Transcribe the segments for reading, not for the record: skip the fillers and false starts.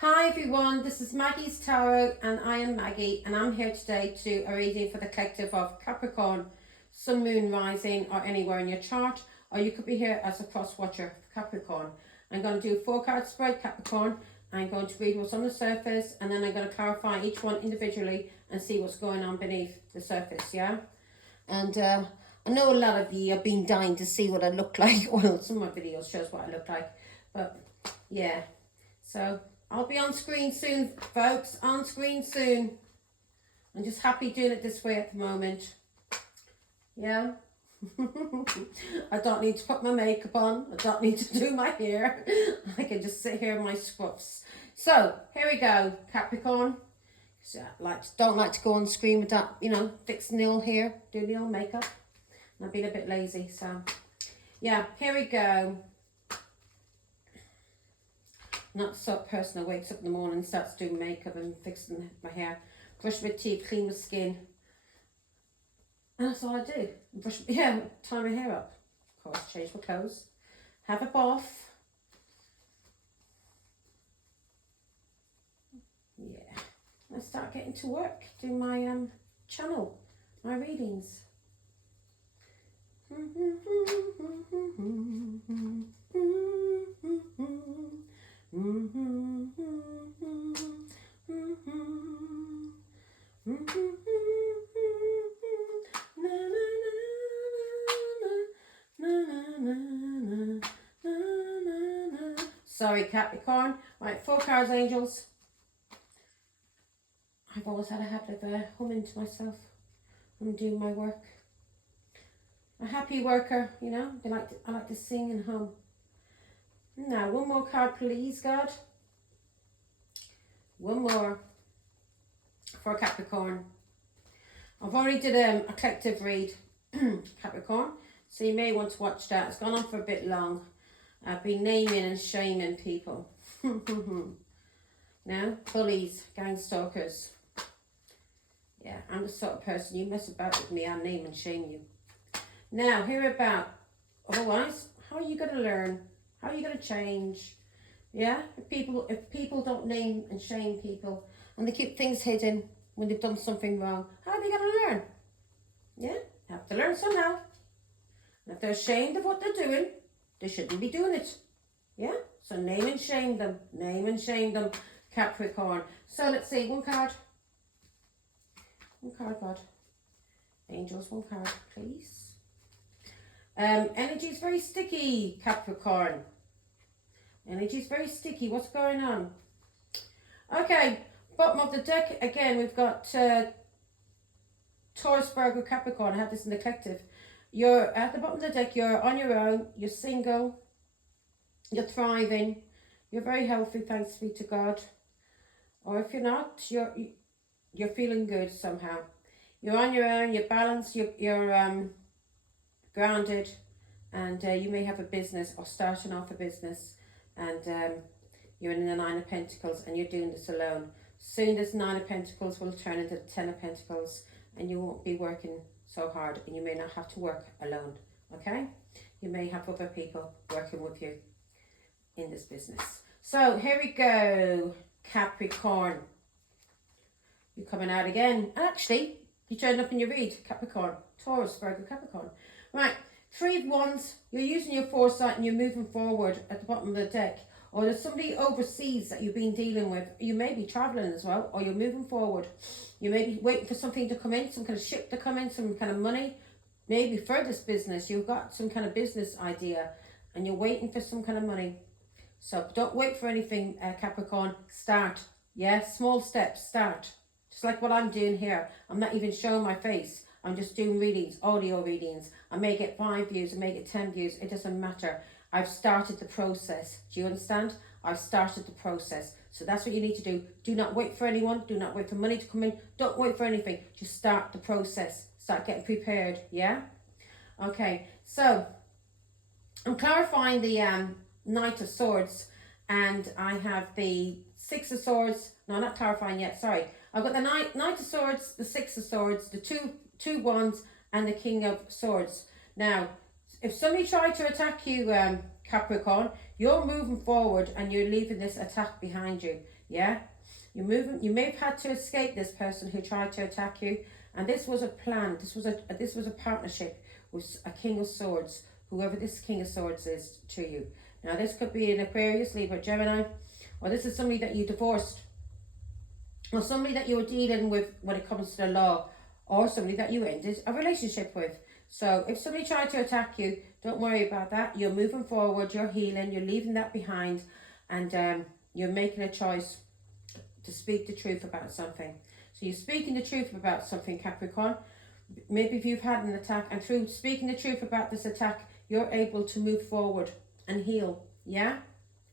Hi everyone, this is Maggie's Tarot and I am Maggie and I'm here today to do a reading for the collective of Capricorn, Sun, Moon, Rising or anywhere in your chart, or you could be here as a cross watcher for Capricorn. I'm going to do a 4-card spread Capricorn. I'm going to read what's on the surface and then I'm going to clarify each one individually and see what's going on beneath the surface, yeah? And I know a lot of you have been dying to see what I look like. Well, some of my videos shows what I look like, but yeah, so I'll be on screen soon, folks, on screen soon. I'm just happy doing it this way at the moment. Yeah. I don't need to put my makeup on. I don't need to do my hair. I can just sit here in my scruffs. So, here we go, Capricorn. Don't like to go on screen with that, fix nail hair, do nail makeup. I've been a bit lazy, so yeah, here we go. Not the sort of person that wakes up in the morning and starts doing makeup and fixing my hair. Brush my teeth, clean my skin. And that's all I do. Tie my hair up. Of course, change my clothes. Have a bath. Yeah. I start getting to work. Do my channel. My readings. Sorry, Capricorn. Right, 4 cards, angels. I've always had a habit of humming to myself when I'm doing my work. A happy worker, I like to sing and hum. Now, one more card, please, God. One more for Capricorn. I've already did a collective read, Capricorn, so you may want to watch that. It's gone on for a bit long. I've been naming and shaming people. Now, bullies, gang stalkers. Yeah, I'm the sort of person, you mess about with me, I'll name and shame you. Now, hear about, otherwise, how are you going to learn? How are you going to change? Yeah, if people don't name and shame people and they keep things hidden when they've done something wrong, how are they going to learn? Yeah, have to learn somehow. And if they're ashamed of what they're doing, they shouldn't be doing it. Yeah, so name and shame them. Name and shame them, Capricorn. So let's see, one card. One card, God. Angels, one card, please. Energy is very sticky, Capricorn. Energy is very sticky. What's going on? Okay, bottom of the deck again. We've got Taurus, Virgo, Capricorn. I have this in the collective. You're at the bottom of the deck. You're on your own. You're single. You're thriving. You're very healthy, thanks be to God. Or if you're not, you're feeling good somehow. You're on your own. You're balanced. You're grounded, and you may have a business or starting off a business, and you're in the 9 of Pentacles and you're doing this alone. Soon this 9 of Pentacles will turn into the 10 of Pentacles and you won't be working so hard and you may not have to work alone, okay? You may have other people working with you in this business. So here we go, Capricorn. You're coming out again. Actually, you turned up in your read, Capricorn. Taurus, Virgo, Capricorn. Right, 3 of Wands, you're using your foresight and you're moving forward at the bottom of the deck. Or there's somebody overseas that you've been dealing with. You may be travelling as well, or you're moving forward. You may be waiting for something to come in, some kind of ship to come in, some kind of money. Maybe for this business, you've got some kind of business idea and you're waiting for some kind of money. So don't wait for anything, Capricorn. Start. Yeah, small steps, start. Just like what I'm doing here. I'm not even showing my face. I'm just doing readings, audio readings. I may get 5 views, I may get 10 views. It doesn't matter. I've started the process. Do you understand? I've started the process. So that's what you need to do. Do not wait for anyone. Do not wait for money to come in. Don't wait for anything. Just start the process. Start getting prepared. Yeah? Okay. So I'm clarifying the Knight of Swords. And I have the 6 of Swords. No, I'm not clarifying yet. Sorry. I've got the Knight of Swords, the 6 of Swords, the two Wands, and the King of Swords. Now, if somebody tried to attack you, Capricorn, you're moving forward and you're leaving this attack behind you. Yeah, you're moving. You may have had to escape this person who tried to attack you, and this was a plan. This was a partnership with a King of Swords, whoever this King of Swords is to you. Now this could be an Aquarius, Libra, Gemini, or this is somebody that you divorced, or somebody that you were dealing with when it comes to the law, or somebody that you ended a relationship with. So if somebody tried to attack you, don't worry about that. You're moving forward, you're healing, you're leaving that behind, and you're making a choice to speak the truth about something. So you're speaking the truth about something, Capricorn. Maybe if you've had an attack, and through speaking the truth about this attack, you're able to move forward and heal. Yeah?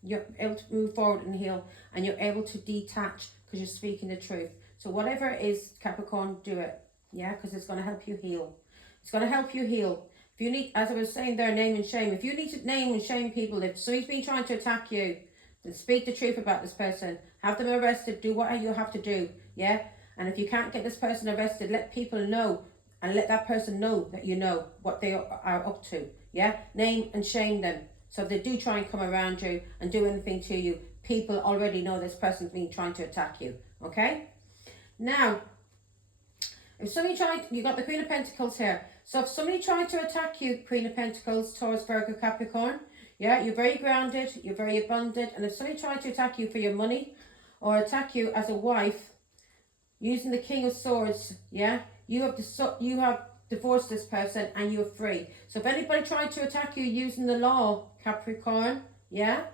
You're able to move forward and heal, and you're able to detach because you're speaking the truth. So whatever it is, Capricorn, do it. Yeah? Because it's going to help you heal. It's going to help you heal. If you need, as I was saying there, name and shame. If you need to name and shame people, if somebody's been trying to attack you, then speak the truth about this person. Have them arrested. Do what you have to do. Yeah? And if you can't get this person arrested, let people know, and let that person know that you know what they are up to. Yeah? Name and shame them. So if they do try and come around you and do anything to you, people already know this person's been trying to attack you. Okay? Now, if somebody tried, you got the Queen of Pentacles here. So if somebody tried to attack you, Queen of Pentacles, Taurus, Virgo, Capricorn, yeah, you're very grounded, you're very abundant. And if somebody tried to attack you for your money, or attack you as a wife, using the King of Swords, yeah, you have divorced this person and you're free. So if anybody tried to attack you using the law, Capricorn, yeah,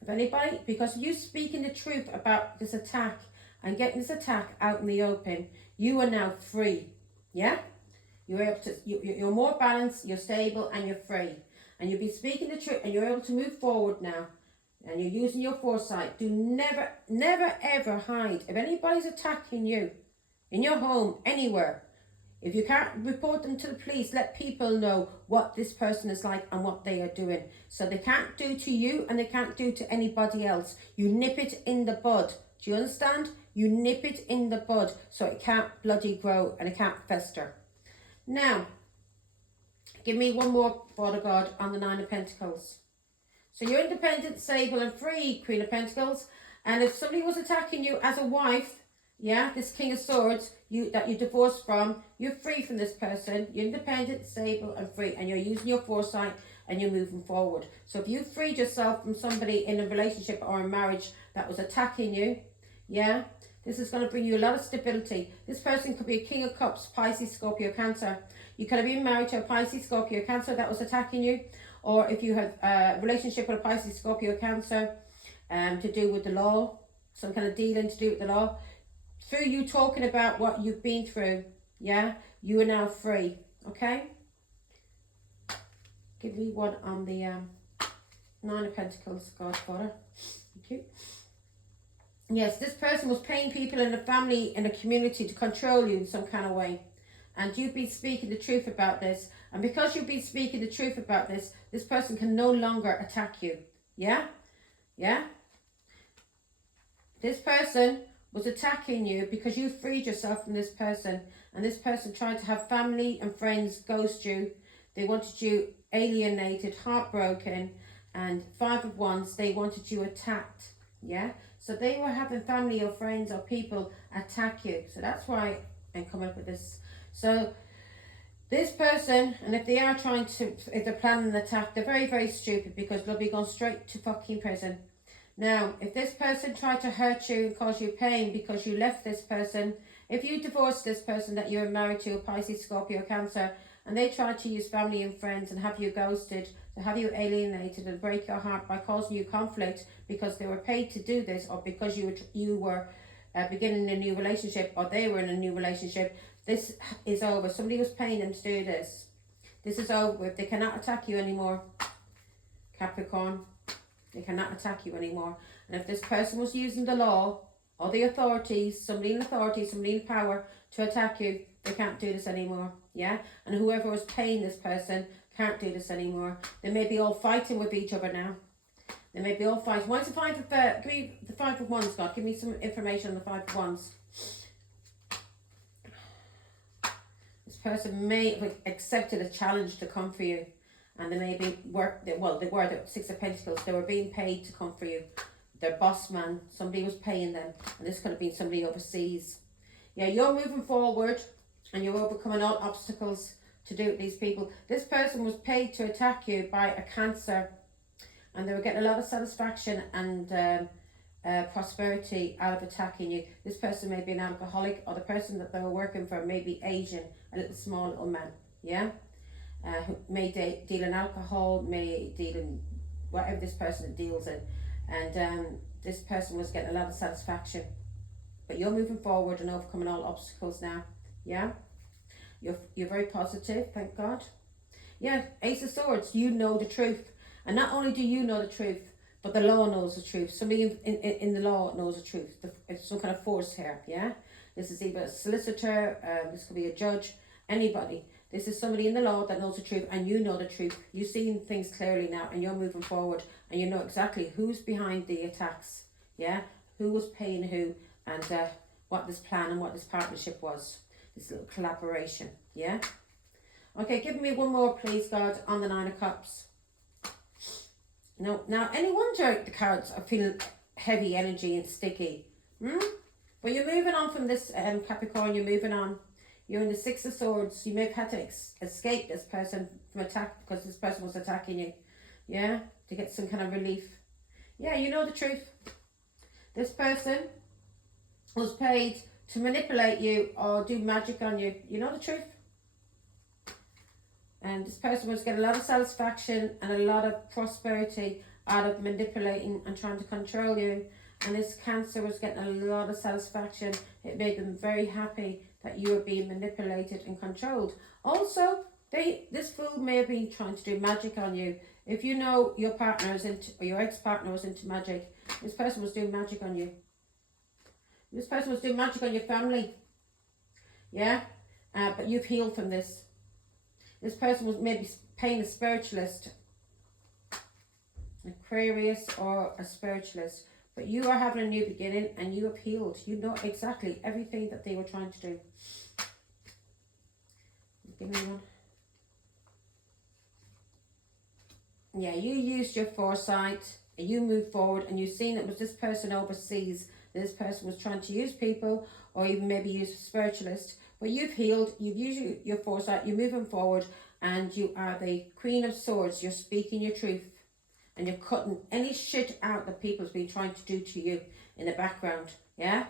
if anybody, because you speaking the truth about this attack and getting this attack out in the open, you are now free. Yeah, you're able to, you're more balanced, you're stable, and you're free, and you'll be speaking the truth, and you're able to move forward now, and you're using your foresight. Do never ever hide. If anybody's attacking you in your home, anywhere, if you can't report them to the police, let people know what this person is like and what they are doing. So they can't do to you and they can't do to anybody else. You nip it in the bud. Do you understand? You nip it in the bud so it can't bloody grow and it can't fester. Now, give me one more, Father God, on the Nine of Pentacles. So you're independent, stable and free, Queen of Pentacles. And if somebody was attacking you as a wife, yeah, this King of Swords, that you divorced from, you're free from this person. You're independent, stable and free. And you're using your foresight and you're moving forward. So if you freed yourself from somebody in a relationship or a marriage that was attacking you, yeah, this is going to bring you a lot of stability. This person could be a King of Cups, Pisces, Scorpio, Cancer. You could have been married to a Pisces, Scorpio, Cancer that was attacking you. Or if you have a relationship with a Pisces, Scorpio, Cancer, to do with the law, some kind of dealing to do with the law. Through you talking about what you've been through, yeah, you are now free, okay? Give me one on the Nine of Pentacles, Godfather. Thank you. Yes, this person was paying people in the family, in the community to control you in some kind of way. And you've been speaking the truth about this. And because you've been speaking the truth about this, this person can no longer attack you. Yeah? Yeah? This person was attacking you because you freed yourself from this person. And this person tried to have family and friends ghost you. They wanted you alienated, heartbroken. And Five of Wands, they wanted you attacked. Yeah? So they were having family or friends or people attack you. So that's why I'm coming up with this. So this person, and if they are trying to, if they're planning an attack, they're very, very stupid because they'll be going straight to fucking prison. Now, if this person tried to hurt you and cause you pain because you left this person, if you divorced this person that you were married to, a Pisces, Scorpio, Cancer, and they tried to use family and friends and have you ghosted, to have you alienated and break your heart by causing you conflict because they were paid to do this, or because you were beginning a new relationship, or they were in a new relationship, this is over. Somebody was paying them to do this. This is over with. They cannot attack you anymore, Capricorn. They cannot attack you anymore. And if this person was using the law or the authorities, somebody in authority, somebody in power to attack you, they can't do this anymore. Yeah? And whoever was paying this person can't do this anymore. They may be all fighting with each other now. They may be all fighting. What's the Five of, give me the Five of Wands, God. Give me some information on the Five of Wands. This person may have accepted a challenge to come for you. and they maybe they were the Six of Pentacles. They were being paid to come for you. Their boss man, somebody was paying them, and this could have been somebody overseas. Yeah, you're moving forward, and you're overcoming all obstacles to do with these people. This person was paid to attack you by a Cancer, and they were getting a lot of satisfaction and prosperity out of attacking you. This person may be an alcoholic, or the person that they were working for may be Asian, a little small little man, yeah? Who may deal in alcohol, may deal in whatever this person deals in. And this person was getting a lot of satisfaction. But you're moving forward and overcoming all obstacles now, yeah? You're very positive, thank God. Yeah, Ace of Swords, you know the truth. And not only do you know the truth, but the law knows the truth. Somebody in the law knows the truth. It's some kind of force here, yeah? This is either a solicitor, this could be a judge, anybody. This is somebody in the law that knows the truth, and you know the truth. You've seen things clearly now, and you're moving forward, and you know exactly who's behind the attacks, yeah? Who was paying who, and what this plan and what this partnership was. This little collaboration, yeah? Okay, give me one more, please, God, on the Nine of Cups. No, now, any wonder the cards are feeling heavy energy and sticky? But you're moving on from this, Capricorn, you're moving on. You're in the Six of Swords. You may have had to escape this person from attack because this person was attacking you. Yeah? To get some kind of relief. Yeah, you know the truth. This person was paid to manipulate you or do magic on you. You know the truth. And this person was getting a lot of satisfaction and a lot of prosperity out of manipulating and trying to control you. And this Cancer was getting a lot of satisfaction. It made them very happy that you were being manipulated and controlled. Also, this fool may have been trying to do magic on you. If you know your partner is into, or your ex-partner was into magic, this person was doing magic on you. This person was doing magic on your family. Yeah? But you've healed from this. This person was maybe paying a spiritualist, Aquarius or a spiritualist. But you are having a new beginning and you have healed. You know exactly everything that they were trying to do. Give me one. Yeah, you used your foresight. You moved forward and you've seen it was this person overseas. This person was trying to use people or even maybe use a spiritualist. But you've healed. You've used your foresight. You're moving forward and you are the Queen of Swords. You're speaking your truth. And you're cutting any shit out that people's been trying to do to you in the background, yeah?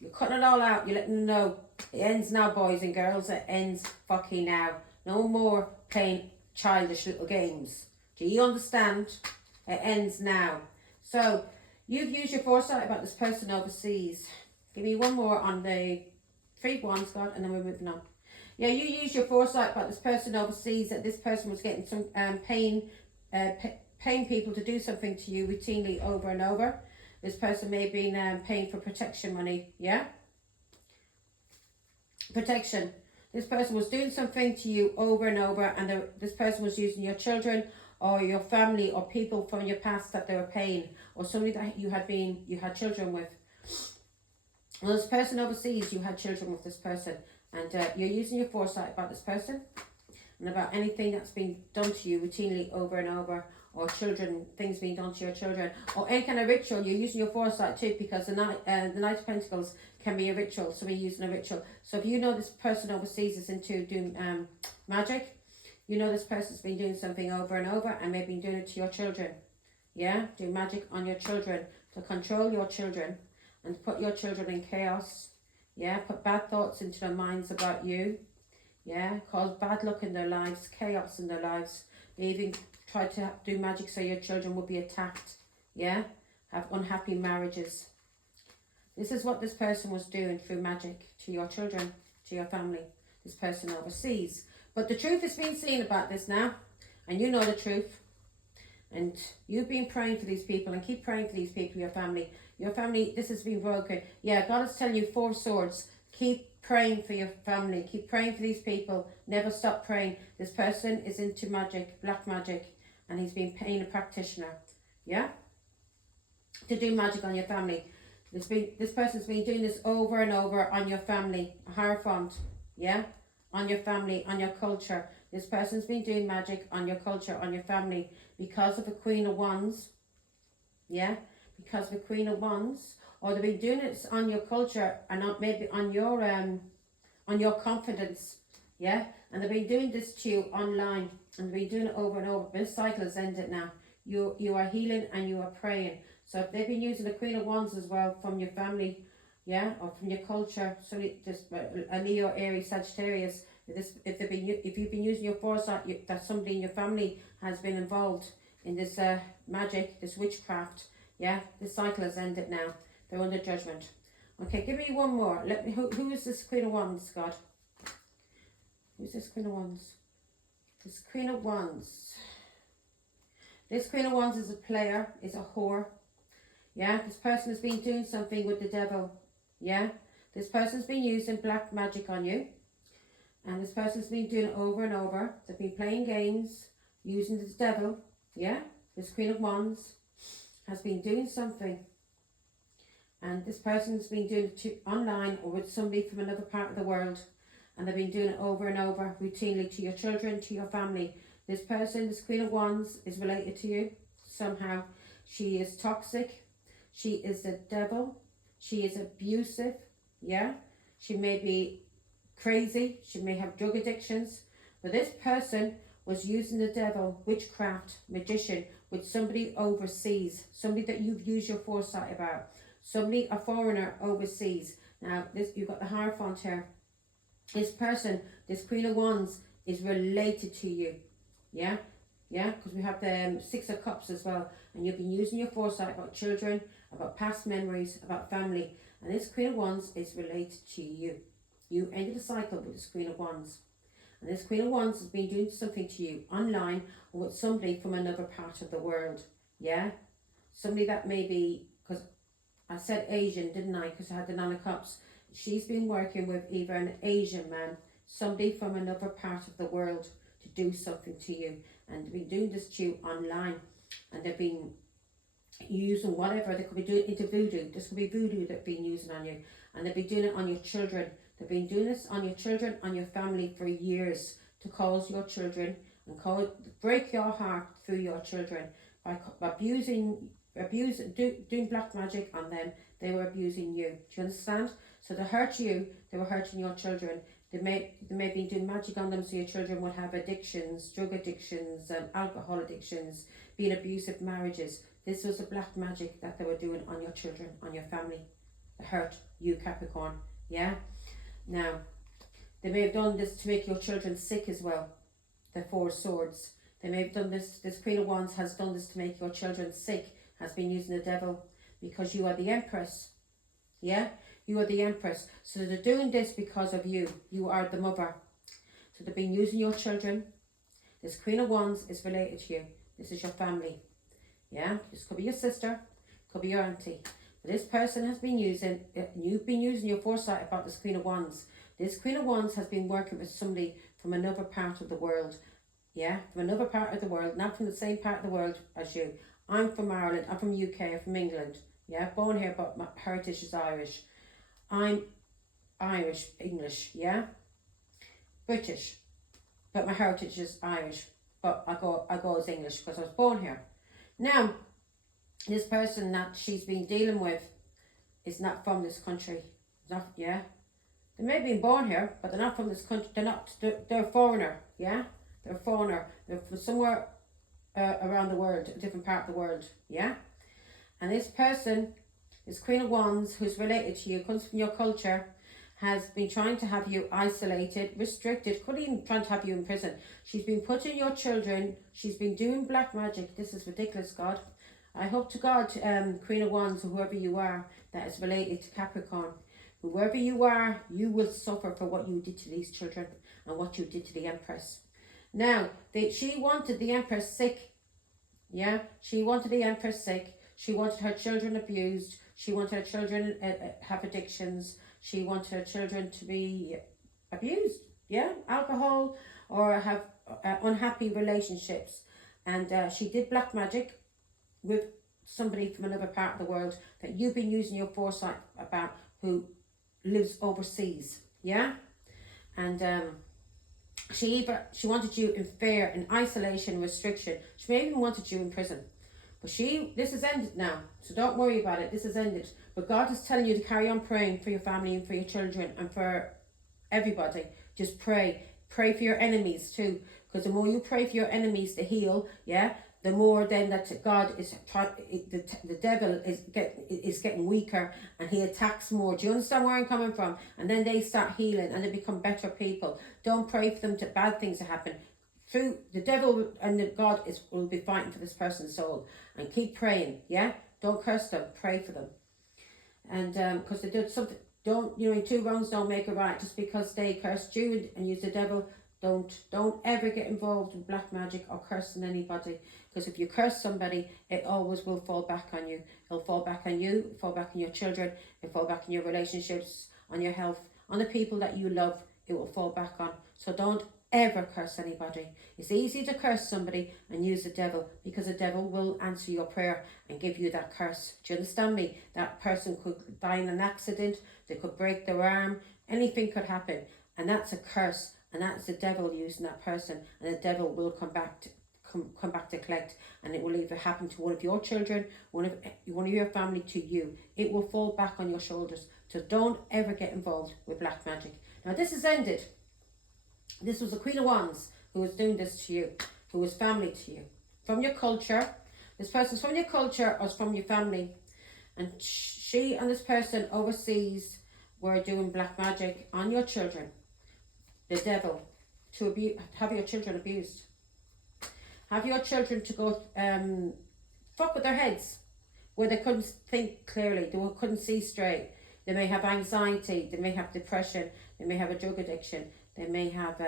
You're cutting it all out. You're letting them know it ends now, boys and girls. It ends fucking now. No more playing childish little games. Do you understand? It ends now. So, you've used your foresight about this person overseas. Give me one more on the 3 wands, God, and then we're moving on. Yeah, you used your foresight about this person overseas, that this person was getting some paying people to do something to you routinely over and over. This person may have been paying for protection money, yeah? Protection. This person was doing something to you over and over, and this person was using your children or your family or people from your past that they were paying, or somebody that you had children with. Well, this person overseas, you had children with this person, and you're using your foresight about this person and about anything that's been done to you routinely over and over, or children, things being done to your children, or any kind of ritual. You're using your foresight too, because the Knight of Pentacles can be a ritual, so we're using a ritual. So if you know this person overseas is into doing magic, you know this person's been doing something over and over and maybe doing it to your children. Yeah, doing magic on your children to control your children and put your children in chaos. Yeah, put bad thoughts into their minds about you. Yeah, cause bad luck in their lives, chaos in their lives. They even try to do magic so your children will be attacked. Yeah, have unhappy marriages. This is what this person was doing through magic to your children, to your family. This person overseas. But the truth is being seen about this now, and you know the truth. And you've been praying for these people, and keep praying for these people, your family. Your family, this has been broken. Yeah, God is telling you 4 swords. Keep praying for your family. Keep praying for these people. Never stop praying. This person is into magic, black magic, and he's been paying a practitioner. Yeah? To do magic on your family. This person's been doing this over and over on your family. A Hierophant. Yeah? On your family, on your culture. This person's been doing magic on your culture, on your family, because of the Queen of Wands. Yeah, because of the Queen of Wands. Or they've been doing it on your culture and not maybe on your confidence. Yeah, and they've been doing this to you online, and they've been doing it over and over. This cycle has ended now. You are healing and you are praying. So if they've been using the Queen of Wands as well from your family, yeah, or from your culture, so just a Leo, Aries, Sagittarius. If you've been using your foresight, that somebody in your family has been involved in this magic, this witchcraft. Yeah, this cycle has ended now. They're under judgment. Okay, give me one more. Let me. Who is this Queen of Wands, God? Who's this Queen of Wands? This Queen of Wands. This Queen of Wands is a player, is a whore. Yeah, this person has been doing something with the devil. Yeah, this person's been using black magic on you. And this person's been doing it over and over. They've been playing games, using the devil. Yeah, this Queen of Wands has been doing something. And this person's been doing it online or with somebody from another part of the world. And they've been doing it over and over, routinely, to your children, to your family. This person, this Queen of Wands, is related to you somehow. She is toxic. She is the devil. She is abusive. Yeah. She may be crazy. She may have drug addictions. But this person was using the devil, witchcraft, magician, with somebody overseas. Somebody that you've used your foresight about. Somebody, a foreigner overseas. Now, you've got the Hierophant here. This person, this Queen of Wands, is related to you. Yeah? Yeah? Because we have the Six of Cups as well. And you've been using your foresight about children, about past memories, about family. And this Queen of Wands is related to you. You ended the cycle with this Queen of Wands. And this Queen of Wands has been doing something to you online or with somebody from another part of the world. Yeah? Somebody that may be, because I said Asian, didn't I? Because I had the Nine of Cups. She's been working with either an Asian man, somebody from another part of the world to do something to you. And they've been doing this to you online. And they've been using whatever. They could be doing it into voodoo. This could be voodoo they've been using on you. And they've been doing it on your children. They've been doing this on your children, on your family for years to cause your children and break your heart through your children by doing black magic on them. They were abusing you. Do you understand? So to hurt you, they were hurting your children. They may be doing magic on them so your children would have addictions, drug addictions, alcohol addictions, being abusive marriages. This was a black magic that they were doing on your children, on your family. To hurt you, Capricorn. Yeah? Now, they may have done this to make your children sick as well. The Four of Swords. They may have done this Queen of Wands has done this to make your children sick, has been using the devil, because you are the Empress. Yeah? You are the Empress. So they're doing this because of you. You are the mother. So they've been using your children. This Queen of Wands is related to you. This is your family. Yeah? This could be your sister. Could be your auntie. But this person has been using, you've been using your foresight about this Queen of Wands. This Queen of Wands has been working with somebody from another part of the world. Yeah? From another part of the world. Not from the same part of the world as you. I'm from Ireland. I'm from UK. I'm from England. Yeah? Born here, but my heritage is Irish. I'm Irish, English, yeah? British, but my heritage is Irish, but I go as English because I was born here. Now, this person that she's been dealing with is not from this country. Not, yeah? They may have been born here, but they're not from this country. They're a foreigner, yeah? They're a foreigner. They're from somewhere around the world, a different part of the world, yeah? And this person, this Queen of Wands, who's related to you, comes from your culture, has been trying to have you isolated, restricted, could even trying to have you in prison. She's been putting your children, she's been doing black magic. This is ridiculous, God. I hope to God, Queen of Wands, whoever you are, that is related to Capricorn, whoever you are, you will suffer for what you did to these children and what you did to the Empress. Now, she wanted the Empress sick. Yeah, she wanted the Empress sick. She wanted her children abused. She wanted her children have addictions. She wanted her children to be abused. Yeah, alcohol or have unhappy relationships. And she did black magic with somebody from another part of the world that you've been using your foresight about, who lives overseas. Yeah, and She wanted you in fear, in isolation, restriction. She may even wanted you in prison. But this has ended now, so don't worry about it. This has ended. But God is telling you to carry on praying for your family and for your children and for everybody. Just pray. Pray for your enemies too. Because the more you pray for your enemies to heal, yeah, the more then that God is the devil is getting weaker and he attacks more. Do you understand where I'm coming from? And then they start healing and they become better people. Don't pray for them to bad things to happen. Through the devil and God will be fighting for this person's soul. And keep praying, yeah? Don't curse them, pray for them. And because they did something, don't, two wrongs don't make a right. Just because they cursed you and used the devil, don't ever get involved in black magic or cursing anybody. Because if you curse somebody, it always will fall back on you. It'll fall back on you, it'll fall back on your children, it'll fall back on your relationships, on your health, on the people that you love, it will fall back on. So don't ever curse anybody. It's easy to curse somebody and use the devil, because the devil will answer your prayer and give you that curse. Do you understand me? That person could die in an accident, they could break their arm, anything could happen, and that's a curse, and that's the devil using that person, and the devil will come back to collect, and it will either happen to one of your children, one of your family, to you. It will fall back on your shoulders. So don't ever get involved with black magic. Now this has ended. This was the Queen of Wands who was doing this to you, who was family to you. From your culture. This person's from your culture or from your family. And she and this person overseas were doing black magic on your children. The devil. To have your children abused. Have your children to go fuck with their heads. Where they couldn't think clearly. They couldn't see straight. They may have anxiety. They may have depression. They may have a drug addiction. They may have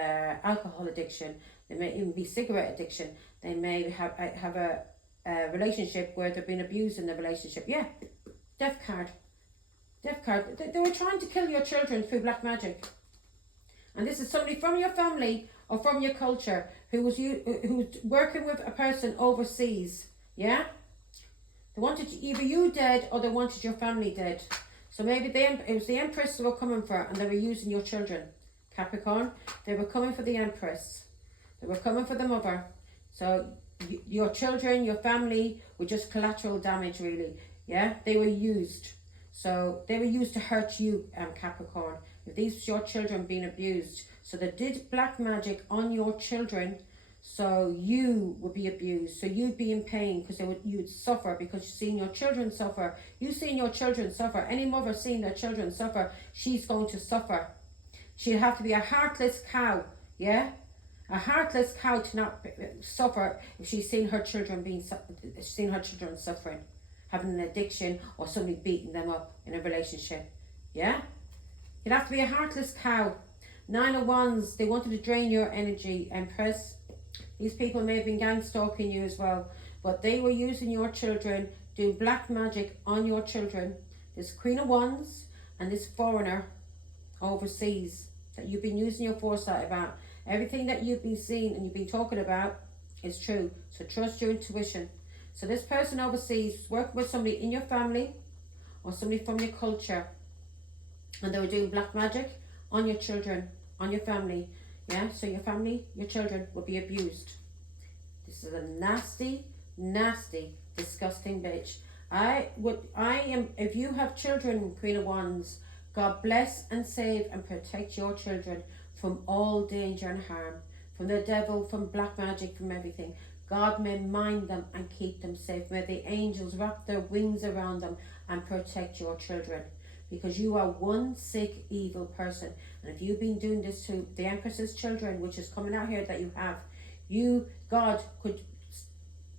alcohol addiction. They may even be cigarette addiction. They may have a relationship where they've been abused in the relationship. Yeah, death card. Death card. They were trying to kill your children through black magic. And this is somebody from your family or from your culture who's working with a person overseas. Yeah? They wanted either you dead or they wanted your family dead. So maybe it was the Empress they were coming for, and they were using your children. Capricorn, they were coming for the Empress. They were coming for the mother. So your children, your family were just collateral damage, really. Yeah, they were used. So they were used to hurt you, Capricorn. If these were your children being abused. So they did black magic on your children, so you would be abused. So you'd be in pain because you'd suffer because you've seen your children suffer. You've seen your children suffer. Any mother seeing their children suffer, she's going to suffer. She'd have to be a heartless cow, yeah? A heartless cow to not suffer if she's seen her children suffering, having an addiction or somebody beating them up in a relationship, yeah? You'd have to be a heartless cow. 9 of Wands, they wanted to drain your energy, Empress. These people may have been gang stalking you as well, but they were using your children, doing black magic on your children. This Queen of Wands and this foreigner overseas that you've been using your foresight about. Everything that you've been seeing and you've been talking about is true. So trust your intuition. So this person overseas was working with somebody in your family or somebody from your culture, and they were doing black magic on your children, on your family. Yeah, so your family, your children will be abused. This is a nasty, nasty, disgusting bitch. If you have children, Queen of Wands, God bless and save and protect your children from all danger and harm, from the devil, from black magic, from everything. God may mind them and keep them safe. May the angels wrap their wings around them and protect your children. Because you are one sick, evil person. And if you've been doing this to the Empress's children, which is coming out here that you have,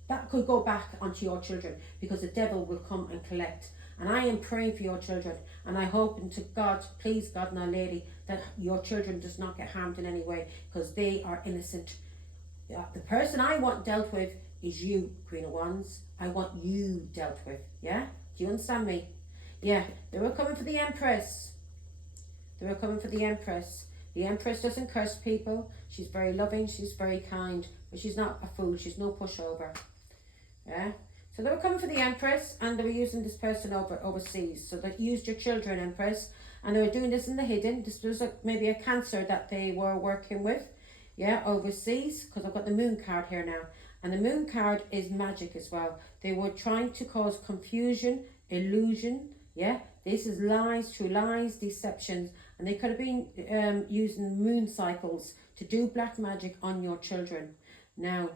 that could go back onto your children, because the devil will come and collect. And I am praying for your children, and I hope to God, please God and Our Lady, that your children does not get harmed in any way, because they are innocent. The person I want dealt with is you, Queen of Wands. I want you dealt with, yeah? Do you understand me? Yeah, they were coming for the Empress. They were coming for the Empress. The Empress doesn't curse people. She's very loving, she's very kind, but she's not a fool, she's no pushover. Yeah? So they were coming for the Empress, and they were using this person overseas. So they used your children, Empress, and they were doing this in the hidden. This was maybe a cancer that they were working with. yeah, overseas, because I've got the moon card here now. And the moon card is magic as well. They were trying to cause confusion, illusion, yeah. This is lies, true lies, deceptions. And they could have been using moon cycles to do black magic on your children. Now,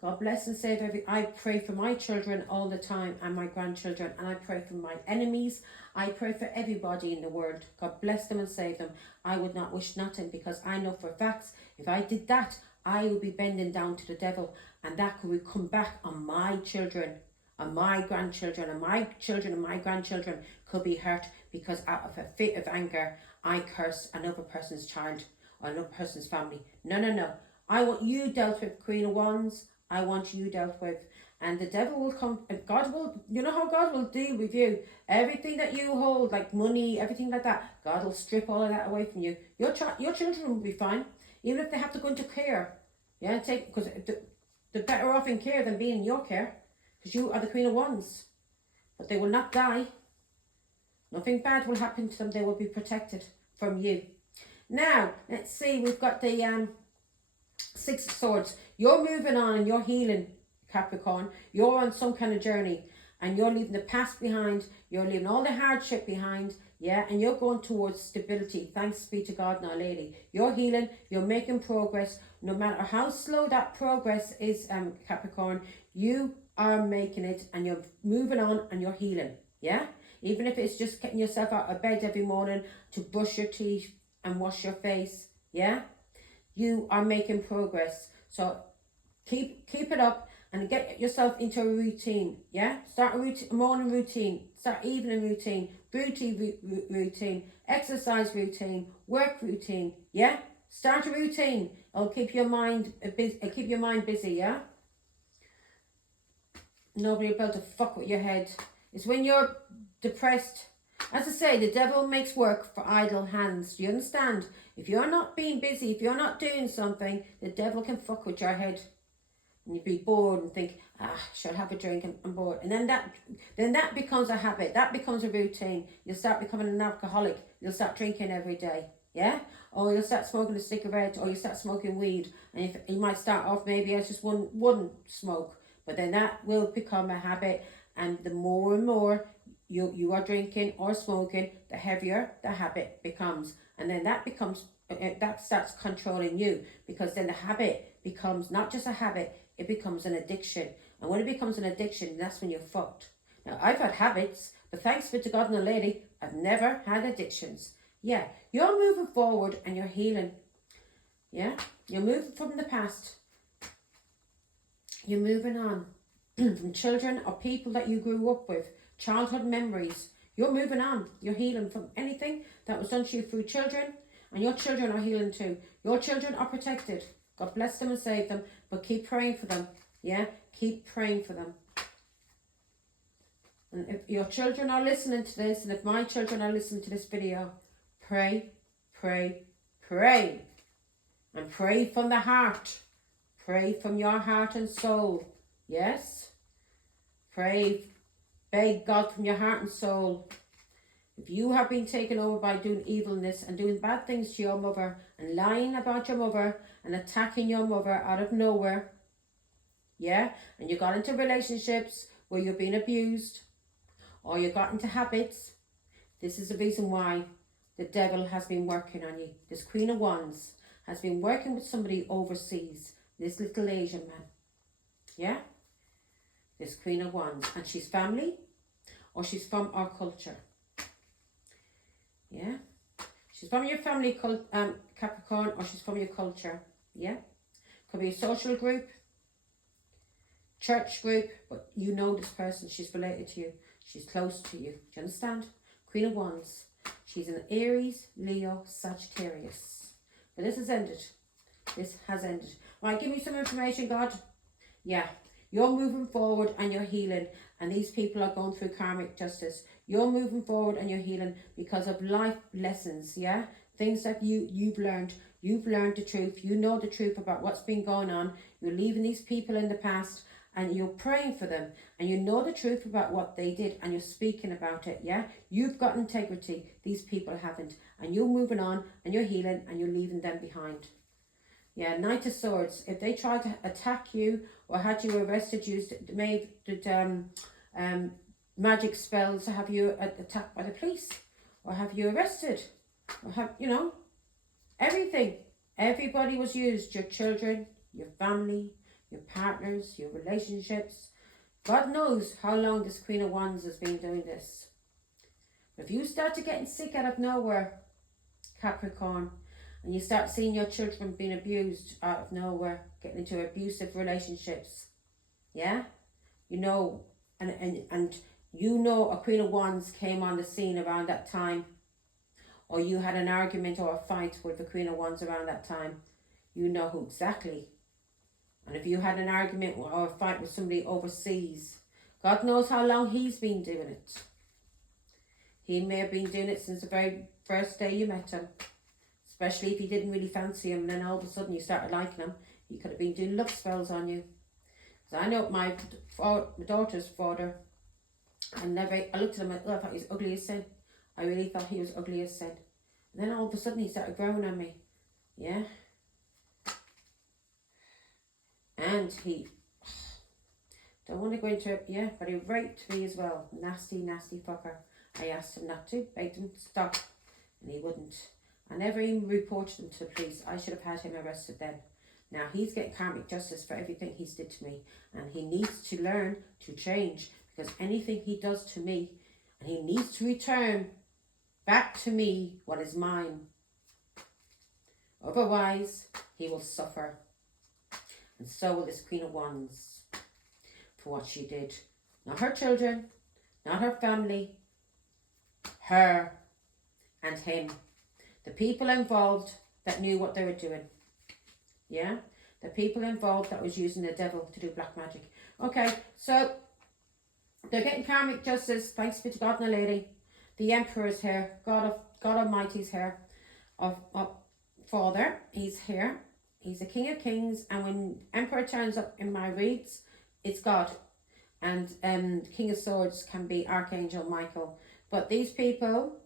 God bless and save I pray for my children all the time and my grandchildren, and I pray for my enemies. I pray for everybody in the world. God bless them and save them. I would not wish nothing, because I know for facts if I did that, I would be bending down to the devil, and that could come back on my children, and my grandchildren, and my children and my grandchildren could be hurt, because out of a fit of anger, I curse another person's child or another person's family. No, no, no. I want you dealt with, Queen of Wands. I want you dealt with. And the devil will come, and God will, you know how God will deal with you. Everything that you hold, like money, everything like that, God will strip all of that away from you. Your children will be fine, even if they have to go into care. Yeah, because they're better off in care than being in your care, because you are the Queen of Wands. But they will not die. Nothing bad will happen to them. They will be protected from you. Now, let's see, we've got the Six of Swords. You're moving on and you're healing, Capricorn. You're on some kind of journey, and you're leaving the past behind. You're leaving all the hardship behind, yeah, and you're going towards stability. Thanks be to God, now, lady. You're healing. You're making progress. No matter how slow that progress is, Capricorn, you are making it, and you're moving on and you're healing, yeah. Even if it's just getting yourself out of bed every morning to brush your teeth and wash your face, yeah. You are making progress. So keep it up and get yourself into a routine, yeah. Start a morning routine, start evening routine, beauty routine, exercise routine, work routine, yeah. Start a routine. It'll keep your mind busy, yeah. Nobody will be able to fuck with your head. It's when you're depressed. As I say, the devil makes work for idle hands. Do you understand? If you're not being busy, if you're not doing something, the devil can fuck with your head. And you'd be bored and think, should I have a drink? I'm bored. And then that becomes a habit. That becomes a routine. You'll start becoming an alcoholic. You'll start drinking every day. Yeah? Or you'll start smoking a cigarette, or you start smoking weed. And if you might start off maybe as just one smoke. But then that will become a habit. And the more and more you are drinking or smoking, the heavier the habit becomes. And then that starts controlling you, because then the habit becomes not just a habit, it becomes an addiction. And when it becomes an addiction, that's when you're fucked. Now, I've had habits, but thanks be to God and the lady, I've never had addictions. Yeah, you're moving forward and you're healing. Yeah, you're moving from the past. You're moving on from children or people that you grew up with, childhood memories. You're moving on. You're healing from anything that was done to you through children, and your children are healing too. Your children are protected. God bless them and save them, but keep praying for them. Yeah, keep praying for them. And if your children are listening to this, and if my children are listening to this video, pray, pray, pray. And pray from the heart. Pray from your heart and soul. Yes? Pray, beg God from your heart and soul. If you have been taken over by doing evilness and doing bad things to your mother and lying about your mother and attacking your mother out of nowhere, yeah, and you got into relationships where you're being abused, or you got into habits, this is the reason why the devil has been working on you. This Queen of Wands has been working with somebody overseas, this little Asian man, yeah, this Queen of Wands, and she's family, or she's from our culture. Yeah, she's from your family, Capricorn, or she's from your culture. Yeah, could be a social group, church group, but you know this person. She's related to you. She's close to you. Do you understand? Queen of Wands. She's an Aries, Leo, Sagittarius. But this has ended. This has ended. Right, give me some information, God. Yeah, you're moving forward and you're healing, and these people are going through karmic justice. You're moving forward and you're healing because of life lessons, yeah? Things that you've learned. You've learned the truth. You know the truth about what's been going on. You're leaving these people in the past and you're praying for them. And you know the truth about what they did and you're speaking about it, yeah? You've got integrity. These people haven't. And you're moving on and you're healing and you're leaving them behind. Yeah, Knight of Swords. If they tried to attack you or had you arrested, did magic spells to have you attacked by the police, or have you arrested, or have, you know, everything. Everybody was used. Your children, your family, your partners, your relationships. God knows how long this Queen of Wands has been doing this. If you start to getting sick out of nowhere, Capricorn, and you start seeing your children being abused out of nowhere, getting into abusive relationships, yeah, you know, and you know a Queen of Wands came on the scene around that time, or you had an argument or a fight with the Queen of Wands around that time, you know who exactly. And if you had an argument or a fight with somebody overseas, God knows how long he's been doing it. He may have been doing it since the very first day you met him. Especially if you didn't really fancy him and then all of a sudden you started liking him. He could have been doing love spells on you. Because I know my daughter's father, I looked at him and I thought he was ugly as sin. I really thought he was ugly as sin. And then all of a sudden he started growing on me. Yeah. And he, don't want to go into it, yeah, but he raped me as well. Nasty, nasty fucker. I asked him not to, begged him to stop, and he wouldn't. I never even reported him to the police. I should have had him arrested then. Now he's getting karmic justice for everything he's did to me, and he needs to learn to change, because anything he does to me, and he needs to return back to me what is mine. Otherwise, he will suffer. And so will this Queen of Wands for what she did. Not her children, not her family, her and him. The people involved that knew what they were doing. Yeah? The people involved that was using the devil to do black magic. Okay, so they're getting karmic justice. Thanks be to God and the Lady. The Emperor is here. God Almighty's here. Of Father, he's here. He's the King of Kings, and when Emperor turns up in my reads, it's God. And King of Swords can be Archangel Michael. But these people,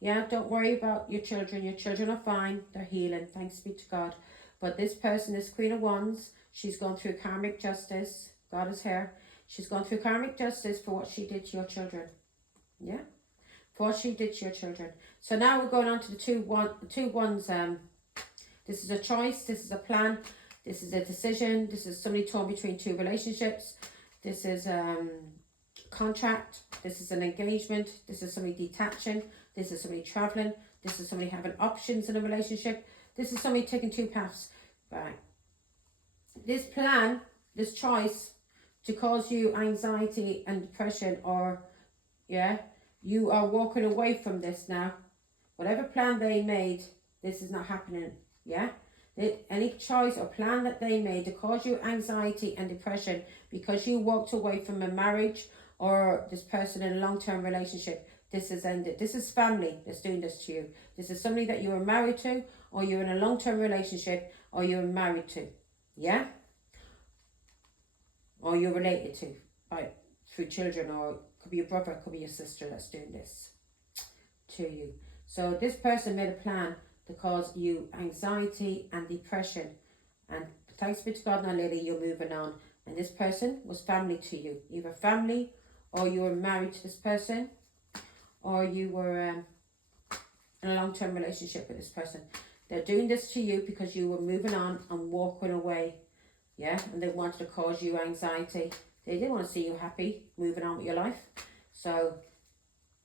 yeah, don't worry about your children. Your children are fine. They're healing. Thanks be to God. But this person, this Queen of Wands, she's gone through karmic justice. God is here. She's gone through karmic justice for what she did to your children. Yeah? For what she did to your children. So now we're going on to the two wands. This is a choice. This is a plan. This is a decision. This is somebody torn between two relationships. This is contract. This is an engagement. This is somebody detaching. This is somebody traveling. This is somebody having options in a relationship. This is somebody taking two paths. Right. This plan, this choice to cause you anxiety and depression, or, yeah, you are walking away from this now. Whatever plan they made, this is not happening. Yeah? Any choice or plan that they made to cause you anxiety and depression because you walked away from a marriage or this person in a long-term relationship, this is ended. This is family that's doing this to you. This is somebody that you were married to, or you're in a long-term relationship, or you're married to. Yeah? Or you're related to through children, or it could be your brother, it could be your sister that's doing this to you. So this person made a plan to cause you anxiety and depression, and thanks be to God and Our Lady, you're moving on. And this person was family to you, either family, or you were married to this person, or you were in a long-term relationship with this person. They're doing this to you because you were moving on and walking away, yeah, and they wanted to cause you anxiety. They didn't want to see you happy, moving on with your life. So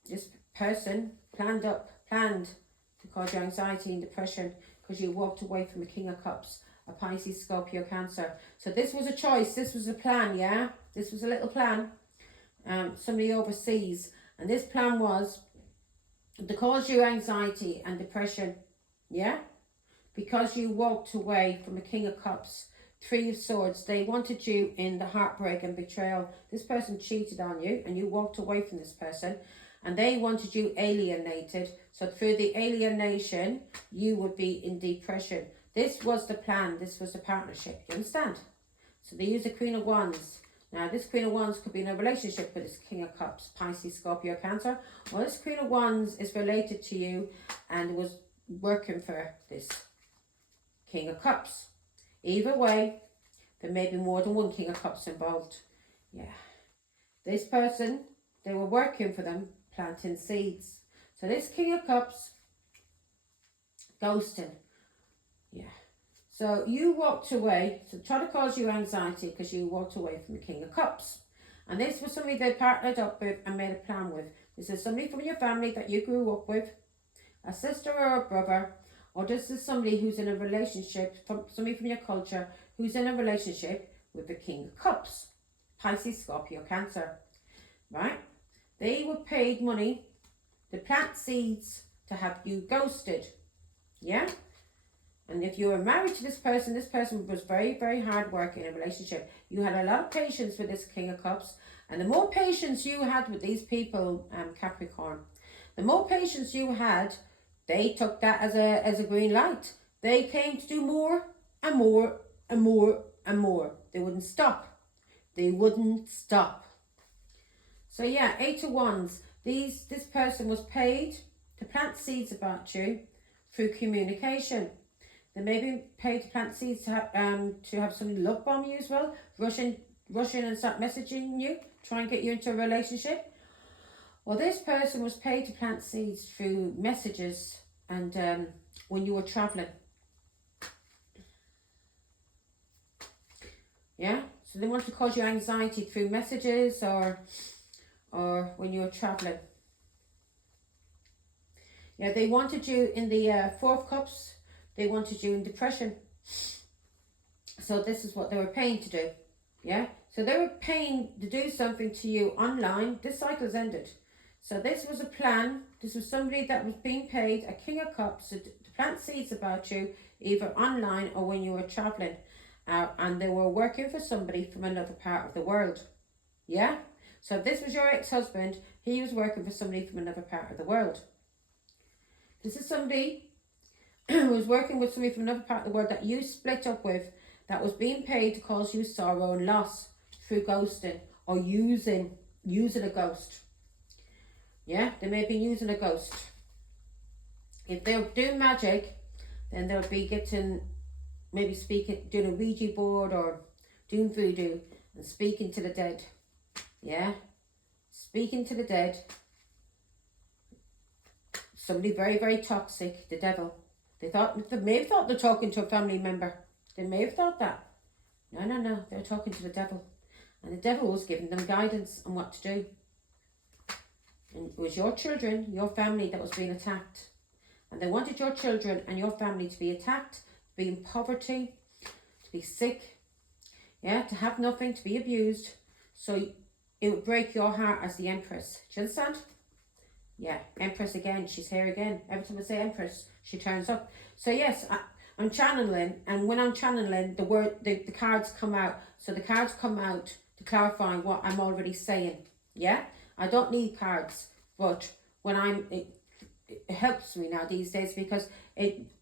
this person planned to cause you anxiety and depression because you walked away from a King of Cups, a Pisces, Scorpio, Cancer. So this was a choice. This was a plan, yeah? This was a little plan. Somebody overseas. And this plan was to cause you anxiety and depression, yeah? Because you walked away from a King of Cups, Three of Swords. They wanted you in the heartbreak and betrayal. This person cheated on you and you walked away from this person. And they wanted you alienated. So through the alienation, you would be in depression. This was the plan. This was the partnership. You understand? So they use the Queen of Wands. Now, this Queen of Wands could be in a relationship with this King of Cups, Pisces, Scorpio, Cancer. Or this Queen of Wands is related to you and was working for this King of Cups. Either way, there may be more than one King of Cups involved. Yeah. This person, they were working for them, planting seeds. So this King of Cups, ghosting. Yeah. So you walked away, so try to cause you anxiety because you walked away from the King of Cups. And this was somebody they partnered up with and made a plan with. This is somebody from your family that you grew up with, a sister or a brother, or this is somebody who's in a relationship, somebody from your culture who's in a relationship with the King of Cups. Pisces, Scorpio, Cancer. Right? They were paid money to plant seeds to have you ghosted. Yeah? And if you were married to this person was very, very hard work in a relationship. You had a lot of patience with this King of Cups. And the more patience you had with these people, Capricorn, the more patience you had, they took that as a green light. They came to do more and more and more and more. They wouldn't stop. They wouldn't stop. So yeah, 8 of Wands. This person was paid to plant seeds about you through communication. They may be paid to plant seeds to have somebody love bomb you as well, rush in and start messaging you, try and get you into a relationship. Well, this person was paid to plant seeds through messages and when you were traveling. Yeah, so they want to cause you anxiety through messages or when you were traveling. Yeah, they wanted you in the Four of Cups. They wanted you in depression. So this is what they were paying to do. Yeah, so they were paying to do something to you online. This cycle's ended. So this was a plan. This was somebody that was being paid, a King of Cups, to plant seeds about you, either online or when you were traveling. And they were working for somebody from another part of the world. Yeah? So if this was your ex-husband, he was working for somebody from another part of the world. This is somebody who was working with somebody from another part of the world that you split up with, that was being paid to cause you sorrow and loss through ghosting or using a ghost. Yeah, they may be using a ghost. If they're doing magic, then they'll be doing a Ouija board or doing voodoo and speaking to the dead. Yeah, speaking to the dead. Somebody very, very toxic, the devil. They may have thought they're talking to a family member. They may have thought that. No, they're talking to the devil. And the devil was giving them guidance on what to do. And it was your children, your family that was being attacked. And they wanted your children and your family to be attacked, to be in poverty, to be sick, yeah, to have nothing, to be abused. So it would break your heart as the Empress. Do you understand? Yeah, Empress again, she's here again. Every time I say Empress, she turns up. So yes, I'm channeling, and when I'm channeling, the cards come out. So the cards come out to clarify what I'm already saying. Yeah, I don't need cards, but when it helps me now these days because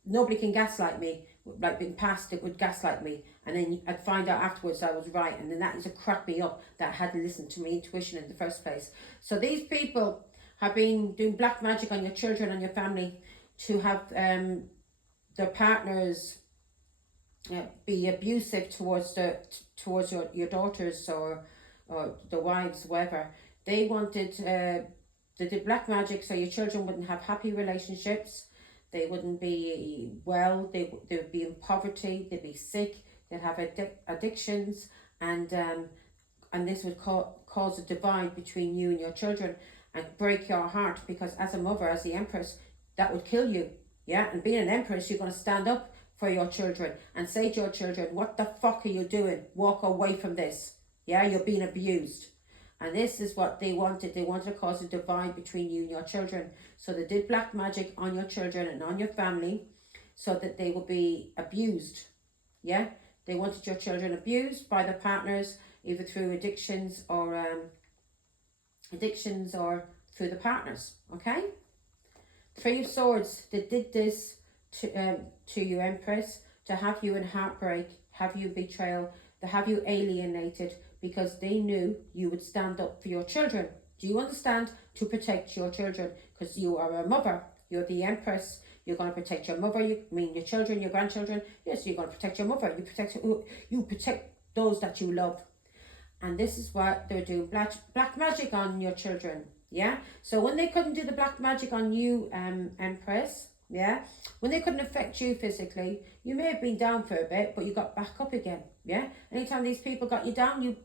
nobody can gaslight me. Like in the past, it would gaslight me, and then I'd find out afterwards I was right, and then that used to crack me up that I hadn't listened to my intuition in the first place. So these people have been doing black magic on your children and your family to have their partners be abusive towards your daughters or the wives, whatever. They wanted they did black magic so your children wouldn't have happy relationships. They wouldn't be well. They would be in poverty. They'd be sick. They'd have addictions, and this would cause a divide between you and your children and break your heart, because as a mother, as the Empress, that would kill you. Yeah, and being an Empress, you're going to stand up for your children and say to your children, what the fuck are you doing? Walk away from this. Yeah, you're being abused. And this is what they wanted. They wanted to cause a divide between you and your children. So they did black magic on your children and on your family so that they would be abused. Yeah, they wanted your children abused by their partners, either through addictions or through the partners. Okay. Three of Swords. They did this to you, Empress, to have you in heartbreak, have you betrayal, to have you alienated, because they knew you would stand up for your children. Do you understand? To protect your children, because you are a mother You're the Empress. You're going to protect your mother, your children, your grandchildren. Yes, you're going to protect your mother. You protect those that you love. And this is what they're doing, black magic on your children. Yeah. So when they couldn't do the black magic on you, Empress, yeah, when they couldn't affect you physically, you may have been down for a bit, but you got back up again. Yeah. Anytime these people got you down, you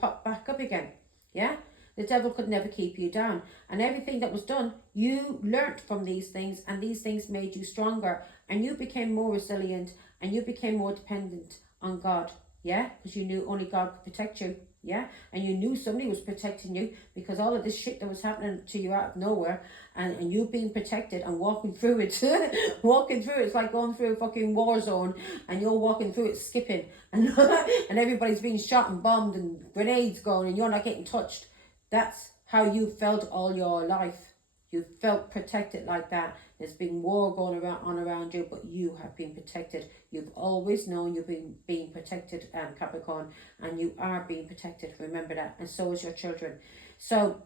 popped back up again. Yeah. The devil could never keep you down. And everything that was done, you learnt from these things, and these things made you stronger, and you became more resilient, and you became more dependent on God. Yeah, because you knew only God could protect you. Yeah, and you knew somebody was protecting you, because all of this shit that was happening to you out of nowhere, and you being protected and walking through it, it's like going through a fucking war zone, and you're walking through it skipping, and and everybody's being shot and bombed and grenades going, and you're not getting touched. That's how you felt all your life. You felt protected like that. There's been war going around you, but you have been protected. You've always known you've been being protected, Capricorn, and you are being protected. Remember that, and so is your children. So,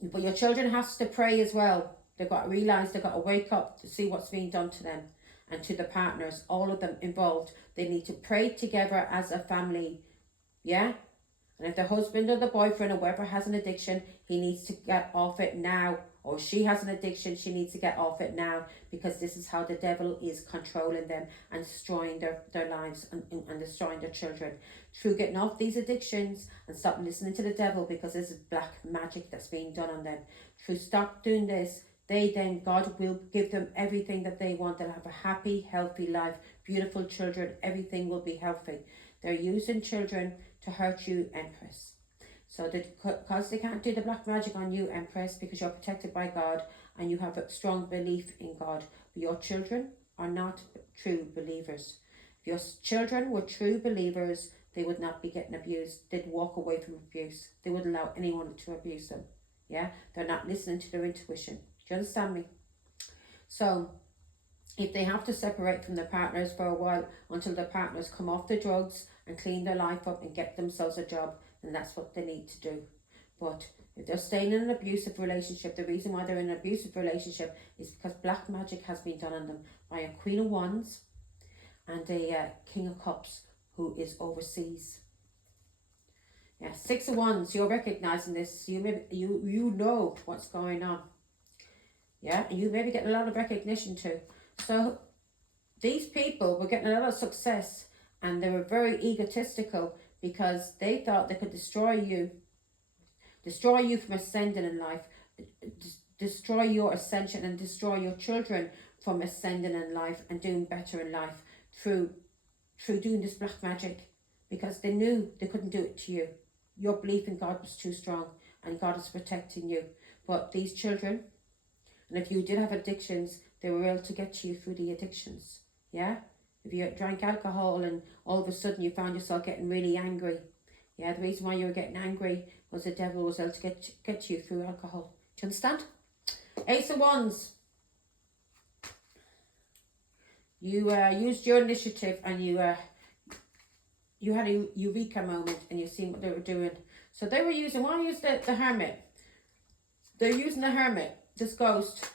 but your children has to pray as well. They've got to realize they've got to wake up to see what's being done to them and to the partners, all of them involved. They need to pray together as a family. Yeah. And if the husband or the boyfriend or whoever has an addiction, he needs to get off it now. Or she has an addiction, she needs to get off it now, because this is how the devil is controlling them and destroying their lives and destroying their children. Through getting off these addictions and stop listening to the devil, because this is black magic that's being done on them. Through stop doing this, God will give them everything that they want. They'll have a happy, healthy life, beautiful children, everything will be healthy. They're using children to hurt you, Empress. So because they can't do the black magic on you, Empress, because you're protected by God and you have a strong belief in God. But your children are not true believers. If your children were true believers, they would not be getting abused. They'd walk away from abuse. They wouldn't allow anyone to abuse them. Yeah, they're not listening to their intuition. Do you understand me? So if they have to separate from their partners for a while until their partners come off the drugs and clean their life up and get themselves a job, then that's what they need to do. But if they're staying in an abusive relationship, the reason why they're in an abusive relationship is because black magic has been done on them by a Queen of Wands and a King of Cups who is overseas. Yeah, Six of Wands, you're recognizing this. You know what's going on. Yeah, and you may be getting a lot of recognition too. So these people were getting a lot of success, and they were very egotistical because they thought they could destroy you from ascending in life, destroy your ascension, and destroy your children from ascending in life and doing better in life through doing this black magic, because they knew they couldn't do it to you. Your belief in God was too strong, and God is protecting you. But these children, and if you did have addictions, they were able to get to you through the addictions. Yeah? If you drank alcohol and all of a sudden you found yourself getting really angry. Yeah, the reason why you were getting angry was the devil was able to get to you through alcohol. Do you understand? Ace of Wands. You used your initiative, and you had a eureka moment, and you seen what they were doing. So they were using, why use the Hermit? They're using the Hermit, this ghost,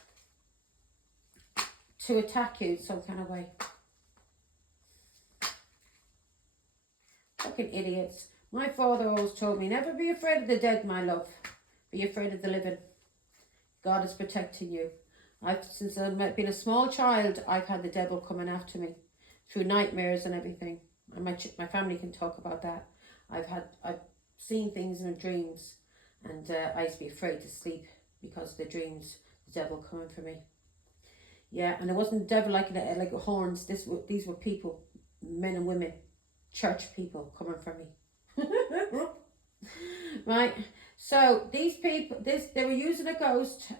to attack you in some kind of way. Fucking idiots. My father always told me, never be afraid of the dead, my love. Be afraid of the living. God is protecting you. Since I've been a small child, I've had the devil coming after me through nightmares and everything. And my family can talk about that. I've seen things in dreams, and I used to be afraid to sleep because of the dreams, the devil coming for me. Yeah, and it wasn't the devil like horns. These were people, men and women, church people coming for me. Right. So these people, they were using a ghost.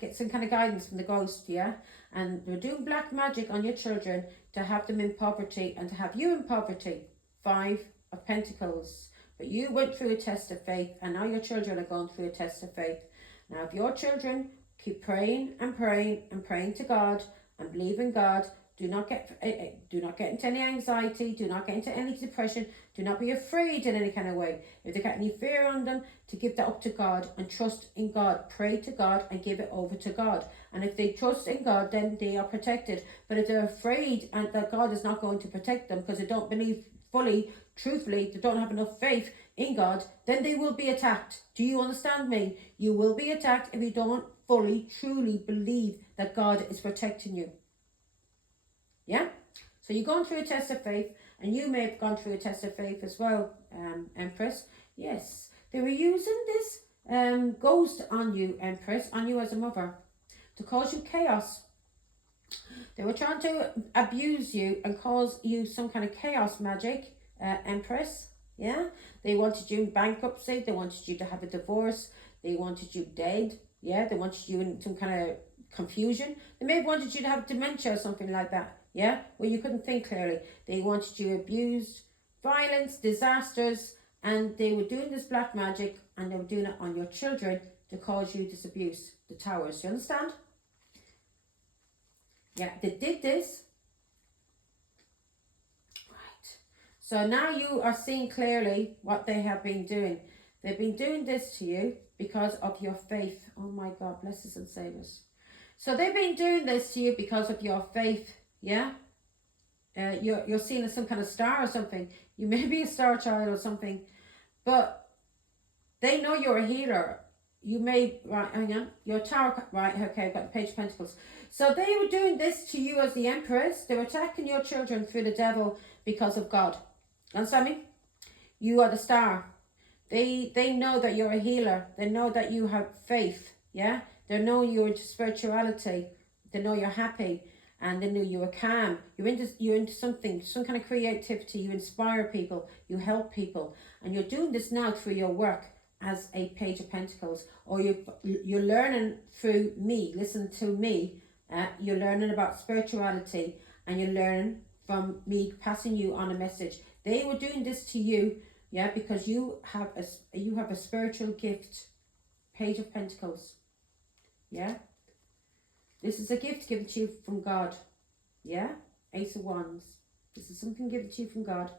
Get some kind of guidance from the ghost, yeah? And they're doing black magic on your children to have them in poverty and to have you in poverty. 5 of Pentacles. But you went through a test of faith, and now your children are going through a test of faith. Now, if your children keep praying and praying and praying to God and believe in God, do not get into any anxiety, do not get into any depression, Do not be afraid in any kind of way. If they got any fear on them, to give that up to God and trust in God. Pray to God and give it over to God. And if they trust in God, then they are protected. But if they're afraid and that God is not going to protect them because they don't believe fully, truthfully, they don't have enough faith in God, then they will be attacked. Do you understand me? You will be attacked if you don't fully, truly believe that God is protecting you. Yeah? So you're going through a test of faith, and you may have gone through a test of faith as well, Empress. Yes. They were using this ghost on you, Empress, on you as a mother, to cause you chaos. They were trying to abuse you and cause you some kind of chaos magic, Empress. Yeah? They wanted you in bankruptcy. They wanted you to have a divorce. They wanted you dead. Yeah? They wanted you in some kind of confusion. They may have wanted you to have dementia or something like that. Yeah? Where you couldn't think clearly. They wanted you abused, violence, disasters, and they were doing this black magic, and they were doing it on your children to cause you this abuse. The towers. You understand? Yeah, they did this. Right. So now you are seeing clearly what they have been doing. They've been doing this to you because of your faith. Oh my God, bless us and save us. So they've been doing this to you because of your faith. Yeah? You're seen as some kind of star or something. You may be a star child or something. But they know you're a healer. You may, right, hang on. Your tower, right, okay, I've got the Page of Pentacles. So they were doing this to you as the Empress. They were attacking your children through the devil because of God. Understand me? You are the star. They know that you're a healer. They know that you have faith. Yeah? They know you're into spirituality. They know you're happy. And they know you are calm. You're into something, some kind of creativity. You inspire people. You help people. And you're doing this now through your work as a Page of Pentacles. Or you're learning through me. Listen to me. You're learning about spirituality. And you're learning from me passing you on a message. They were doing this to you, yeah, because you have a spiritual gift. Page of Pentacles. Yeah. This is a gift given to you from God. Yeah? Ace of Wands. This is something given to you from God.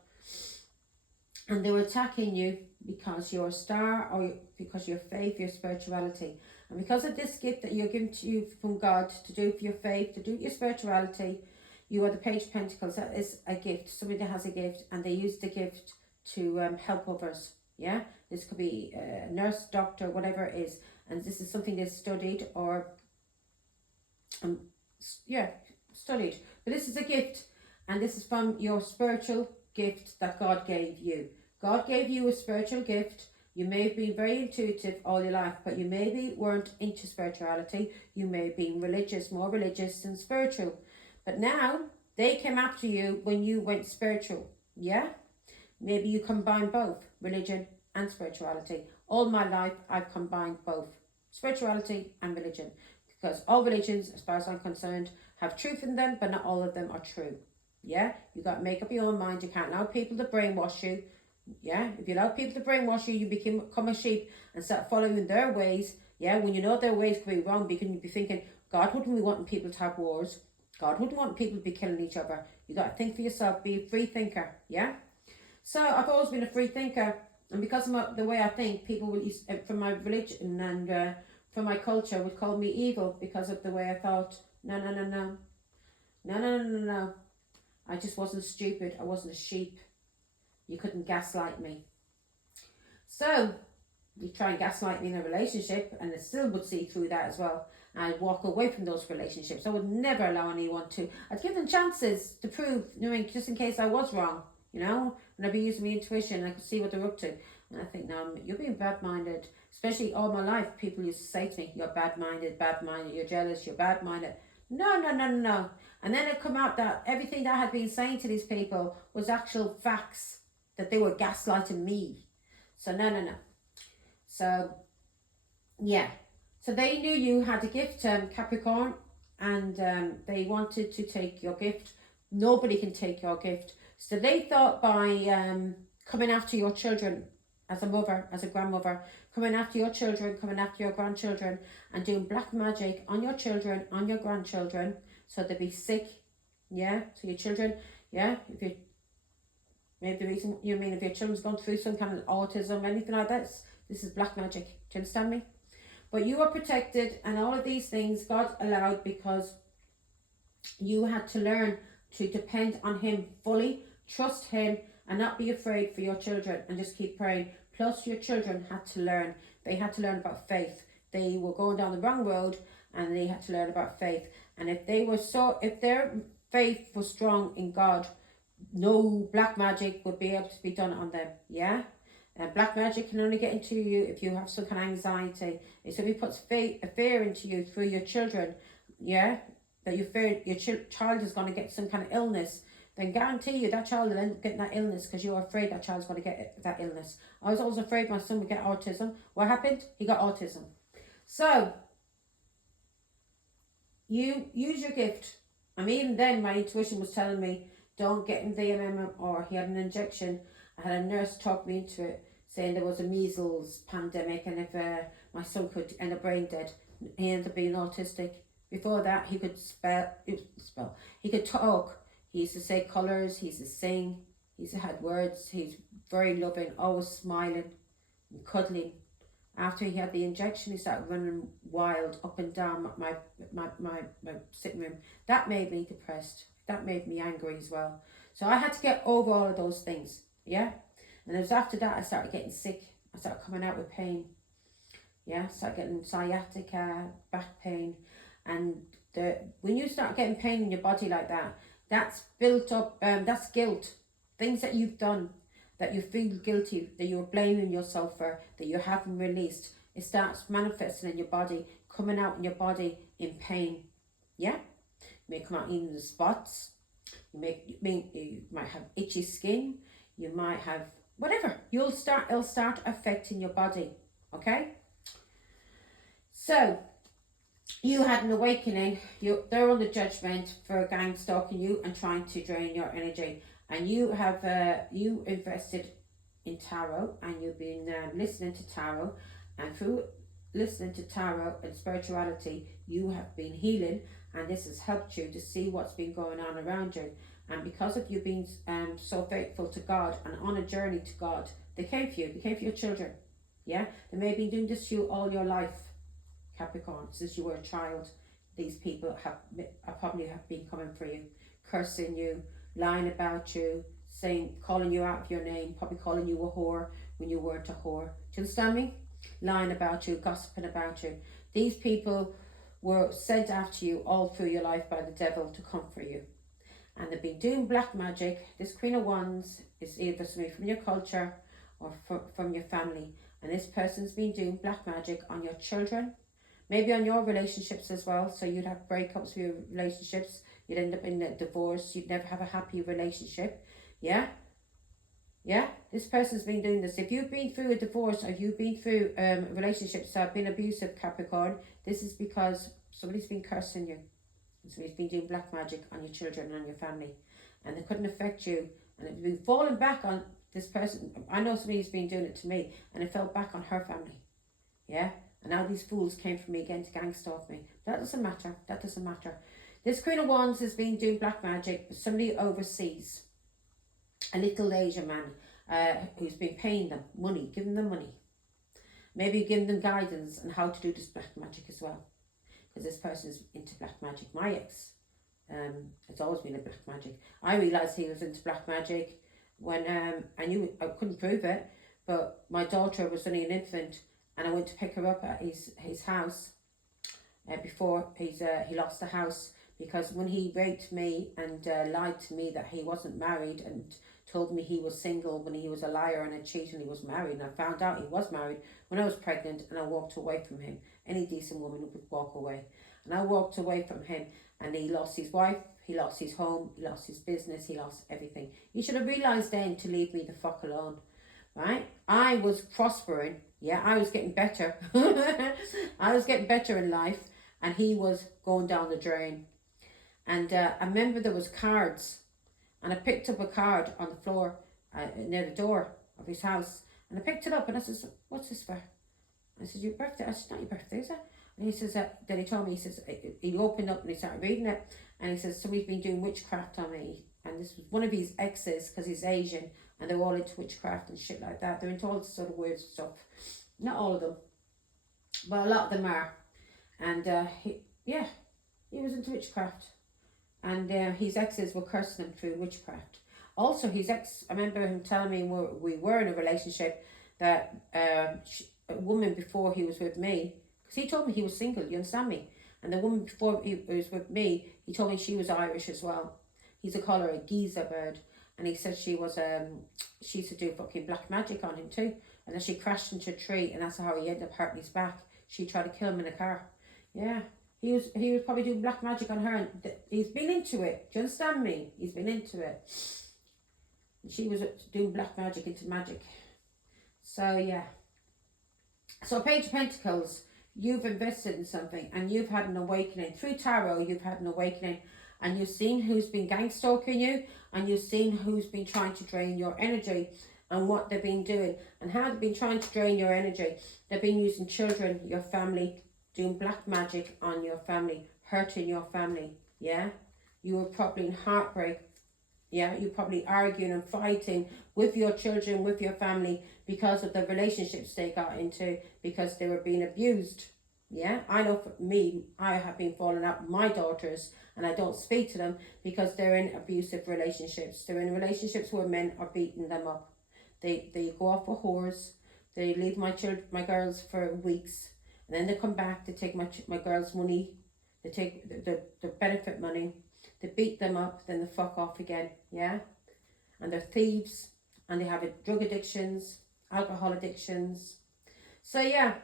And they were attacking you because you're a star, or because your faith, your spirituality. And because of this gift that you're given to you from God to do for your faith, to do your spirituality, you are the Page of Pentacles. That is a gift. Somebody that has a gift, and they use the gift to help others. Yeah? This could be a nurse, doctor, whatever it is. And this is something they studied or studied. But this is a gift, and this is from your spiritual gift that God gave you. God gave you a spiritual gift. You may have been very intuitive all your life, but you maybe weren't into spirituality. You may have been religious, more religious than spiritual. But now they came after you when you went spiritual. Yeah? Maybe you combine both, religion and spirituality. All my life I've combined both, spirituality and religion. Because all religions, as far as I'm concerned, have truth in them, but not all of them are true. Yeah? You got to make up your own mind. You can't allow people to brainwash you. Yeah? If you allow people to brainwash you, you become a sheep and start following their ways. Yeah? When you know their ways could be wrong, because you'd be thinking, God wouldn't be wanting people to have wars. God wouldn't want people to be killing each other. You got to think for yourself. Be a free thinker. Yeah? So I've always been a free thinker. And because of the way I think, people will use, from my religion and from my culture, would call me evil because of the way I thought. No. I just wasn't stupid. I wasn't a sheep. You couldn't gaslight me. So you try and gaslight me in a relationship, and I still would see through that as well. And I'd walk away from those relationships. I would never allow anyone to. I'd give them chances to prove, just in case I was wrong, and I'd be using my intuition, and I could see what they're up to. And I think, no, you're being bad-minded. Especially all my life, people used to say to me, you're bad-minded, you're jealous, you're bad-minded. No. And then it come out that everything that I had been saying to these people was actual facts, that they were gaslighting me. So no. So, yeah. So they knew you had a gift, Capricorn, and they wanted to take your gift. Nobody can take your gift. So they thought by coming after your children, as a mother, as a grandmother, coming after your children, coming after your grandchildren, and doing black magic on your children, on your grandchildren, so they'd be sick. Yeah, so your children, yeah, if you Maybe the reason, you mean, if your children's gone through some kind of autism, anything like that, this is black magic. Do you understand me? But you are protected, and all of these things God allowed because you had to learn to depend on Him fully, trust Him, and not be afraid for your children, and just keep praying. Plus, your children had to learn. They had to learn about faith. They were going down the wrong road, and they had to learn about faith. And if their faith was strong in God, no black magic would be able to be done on them. Yeah. Black magic can only get into you if you have some kind of anxiety. If somebody puts a fear into you through your children, yeah, that you fear your child is going to get some kind of illness, then guarantee you that child will end up getting that illness because you're afraid that child's going to get that illness. I was always afraid my son would get autism. What happened? He got autism. So, you use your gift. I mean, even then my intuition was telling me, don't get him the MMR. He had an injection. I had a nurse talk me into it, saying there was a measles pandemic, and if my son could end up brain dead, he ended up being autistic. Before that, he could he could talk. He used to say colours, he used to sing, he used to have words. He's very loving, always smiling and cuddling. After he had the injection, he started running wild up and down my sitting room. That made me depressed. That made me angry as well. So I had to get over all of those things. Yeah. And it was after that I started getting sick. I started coming out with pain. Yeah. Started getting sciatica, back pain. And when you start getting pain in your body like that, that's built up, that's guilt. Things that you've done that you feel guilty, that you're blaming yourself for, that you haven't released. It starts manifesting in your body, coming out in your body in pain. Yeah? You may come out in the spots. You might have itchy skin. You might have whatever. It'll start affecting your body. Okay? So, you had an awakening. They're under judgment for gang stalking you and trying to drain your energy. And you have you invested in tarot, and you've been listening to tarot, and through listening to tarot and spirituality, you have been healing, and this has helped you to see what's been going on around you. And because of you being so faithful to God and on a journey to God, they came for you. They came for your children. Yeah, they may have been doing this to you all your life, Capricorn, since you were a child. These people have been coming for you, cursing you, lying about you, calling you out of your name, probably calling you a whore when you weren't a whore. Do you understand me? Lying about you, gossiping about you. These people were sent after you all through your life by the devil to come for you. And they've been doing black magic. This Queen of Wands is either somebody from your culture or from your family. And this person's been doing black magic on your children, maybe on your relationships as well. So you'd have breakups with your relationships. You'd end up in a divorce. You'd never have a happy relationship. Yeah? Yeah? This person's been doing this. If you've been through a divorce or you've been through relationships that have been abusive, Capricorn, this is because somebody's been cursing you. Somebody's been doing black magic on your children and on your family. And they couldn't affect you. And it's been falling back on this person. I know somebody's been doing it to me, and it fell back on her family. Yeah? And now these fools came for me again to gang stalk me. That doesn't matter. That doesn't matter. This Queen of Wands has been doing black magic with somebody overseas. A little Asian man who's been paying them money, giving them money. Maybe giving them guidance on how to do this black magic as well. Because this person is into black magic. My ex has always been a black magic. I realised he was into black magic when I couldn't prove it, but my daughter was only an infant, and I went to pick her up at his house before he lost the house, because when he raped me and lied to me that he wasn't married and told me he was single when he was a liar and a cheat and he was married, and I found out he was married when I was pregnant, and I walked away from him. Any decent woman would walk away. And I walked away from him, and he lost his wife, he lost his home, he lost his business, he lost everything. You should have realised then to leave me the fuck alone, right? I was prospering, yeah, I was getting better. I was getting better in life, and he was going down the drain. And I remember there was cards, and I picked up a card on the floor near the door of his house, and I picked it up, and I says, "What's this for?" I said, "Your birthday." I said, "Not your birthday, is it?" And he says, then he told me, he says, he opened up and he started reading it, and he says, "Somebody's been doing witchcraft on me." And this was one of his exes, because he's Asian, and they're all into witchcraft and shit like that. They're into all this sort of weird stuff. Not all of them, but a lot of them are. And he was into witchcraft, and his exes were cursing him through witchcraft. Also, his ex, I remember him telling me we were in a relationship that a woman before he was with me, because he told me he was single, you understand me? And the woman before he was with me, he told me she was Irish as well. He's a call her a geezer bird. And he said she used to do fucking black magic on him too. And then she crashed into a tree, and that's how he ended up hurting his back. She tried to kill him in a car. Yeah. He was probably doing black magic on her, and he's been into it. Do you understand me? He's been into it. And she was doing black magic into magic. So yeah. So Page of Pentacles, you've invested in something and you've had an awakening. Through tarot, you've had an awakening, and you've seen who's been gang stalking you, and you've seen who's been trying to drain your energy, and what they've been doing and how they've been trying to drain your energy. They've been using children, your family, doing black magic on your family, hurting your family. Yeah, you were probably in heartbreak. Yeah, you're probably arguing and fighting with your children, with your family, because of the relationships they got into, because they were being abused. Yeah, I know for me, I have been falling out with my daughters, and I don't speak to them because they're in abusive relationships. They're in relationships where men are beating them up. They go off for whores. They leave my girls for weeks, and then they come back. They take my girls' money. They take the benefit money. They beat them up, then they fuck off again. Yeah, and they're thieves, and they have drug addictions, alcohol addictions. So yeah.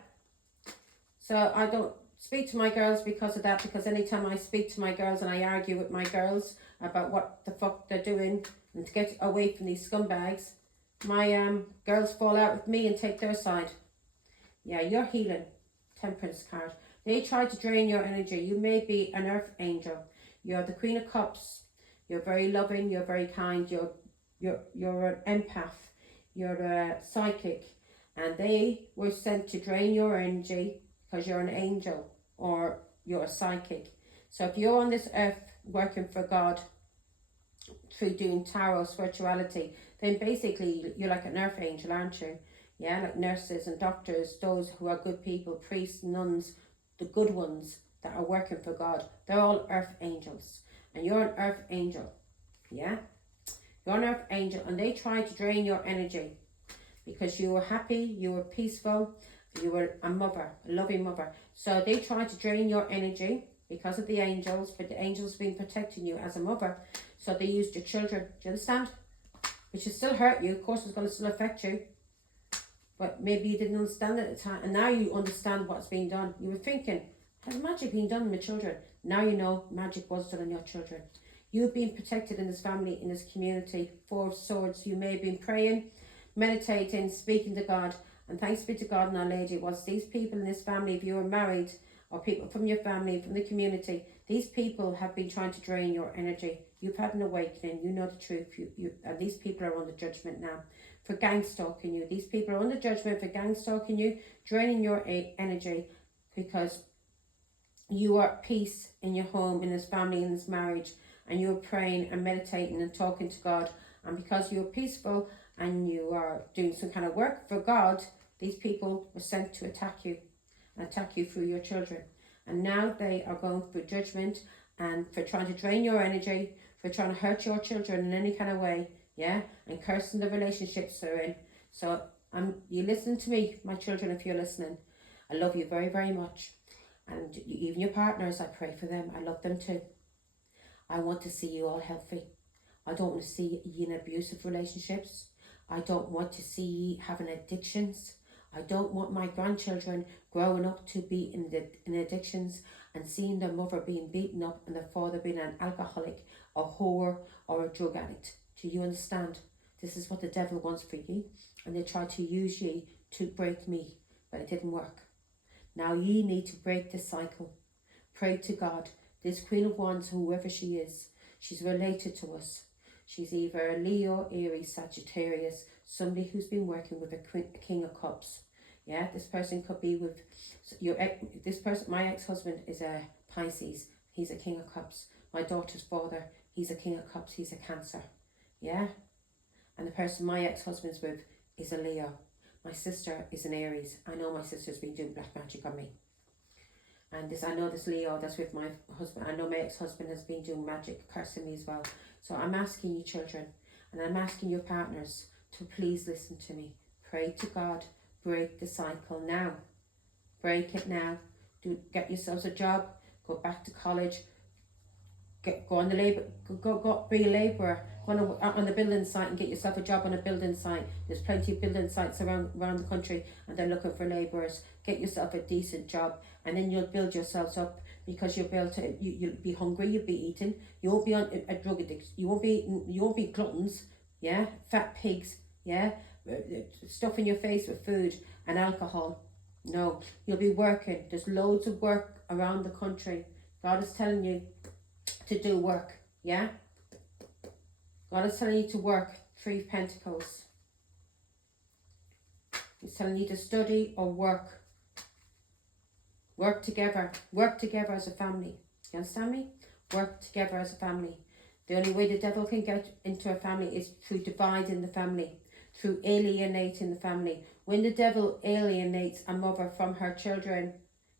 So I don't speak to my girls because of that, because anytime I speak to my girls and I argue with my girls about what the fuck they're doing and to get away from these scumbags, my girls fall out with me and take their side. Yeah, you're healing. Temperance card. They try to drain your energy. You may be an earth angel. You're the Queen of Cups. You're very loving. You're very kind. You're an empath. You're a psychic. And they were sent to drain your energy because you're an angel or you're a psychic. So if you're on this earth working for God through doing tarot, spirituality, then basically you're like an earth angel, aren't you? Yeah, like nurses and doctors, those who are good people, priests, nuns, the good ones that are working for God. They're all earth angels. And you're an earth angel. Yeah? You're an earth angel, and they try to drain your energy because you were happy, you were peaceful, you were a mother, a loving mother. So they try to drain your energy because of the angels, but the angels have been protecting you as a mother. So they used your children. Do you understand? Which will still hurt you. Of course, it's going to still affect you. But maybe you didn't understand it at the time. And now you understand what's being done. You were thinking, has magic been done on my children? Now you know magic was done on your children. You've been protected in this family, in this community. Four of Swords. You may have been praying, meditating, speaking to God. And thanks be to God and Our Lady, was these people in this family, if you were married, or people from your family, from the community, these people have been trying to drain your energy. You've had an awakening. You know the truth. And these people are under judgment now for gang stalking you. These people are under judgment for gang stalking you, draining your energy, because you are at peace in your home, in this family, in this marriage, and you are praying and meditating and talking to God. And because you are peaceful and you are doing some kind of work for God, these people were sent to attack you through your children. And now they are going through judgment and for trying to drain your energy, for trying to hurt your children in any kind of way, yeah, and cursing the relationships they're in. So you listen to me, my children, if you're listening. I love you very, very much. And even your partners, I pray for them. I love them too. I want to see you all healthy. I don't want to see you in abusive relationships. I don't want to see you having addictions. I don't want my grandchildren growing up to be in addictions and seeing their mother being beaten up and their father being an alcoholic, a whore, or a drug addict. Do you understand? This is what the devil wants for you. And they try to use you to break me, but it didn't work. Now you need to break this cycle. Pray to God. This Queen of Wands, whoever she is, she's related to us. She's either a Leo, Aries, Sagittarius, somebody who's been working with a King of Cups. Yeah, this person could be with my ex-husband is a Pisces. He's a King of Cups. My daughter's father, he's a King of Cups. He's a Cancer. Yeah, And the person my ex-husband's with is a Leo. My sister is an Aries. I know my sister's been doing black magic on me. And I know this Leo that's with my husband, I know my ex-husband has been doing magic, cursing me as well. So I'm asking you children, and I'm asking your partners to please listen to me. Pray to God. Break the cycle now. Break it now. Get yourselves a job. Go back to college. Go on the labour. Go be a labourer. Go on the building site and get yourself a job on a building site. There's plenty of building sites around the country, and they're looking for labourers. Get yourself a decent job, and then you'll build yourselves up, because you'll be able to. You'll be hungry. You'll be eating. You won't be on a drug addiction. You won't be gluttons. Yeah, fat pigs. Yeah, stuffing your face with food and alcohol. No, you'll be working. There's loads of work around the country. God is telling you to do work. Yeah, God is telling you to work. 3 Pentacles. He's telling you to study or work. Work together. Work together as a family. You understand me? Work together as a family. The only way the devil can get into a family is through dividing the family, through alienating the family. When the devil alienates a mother from her children,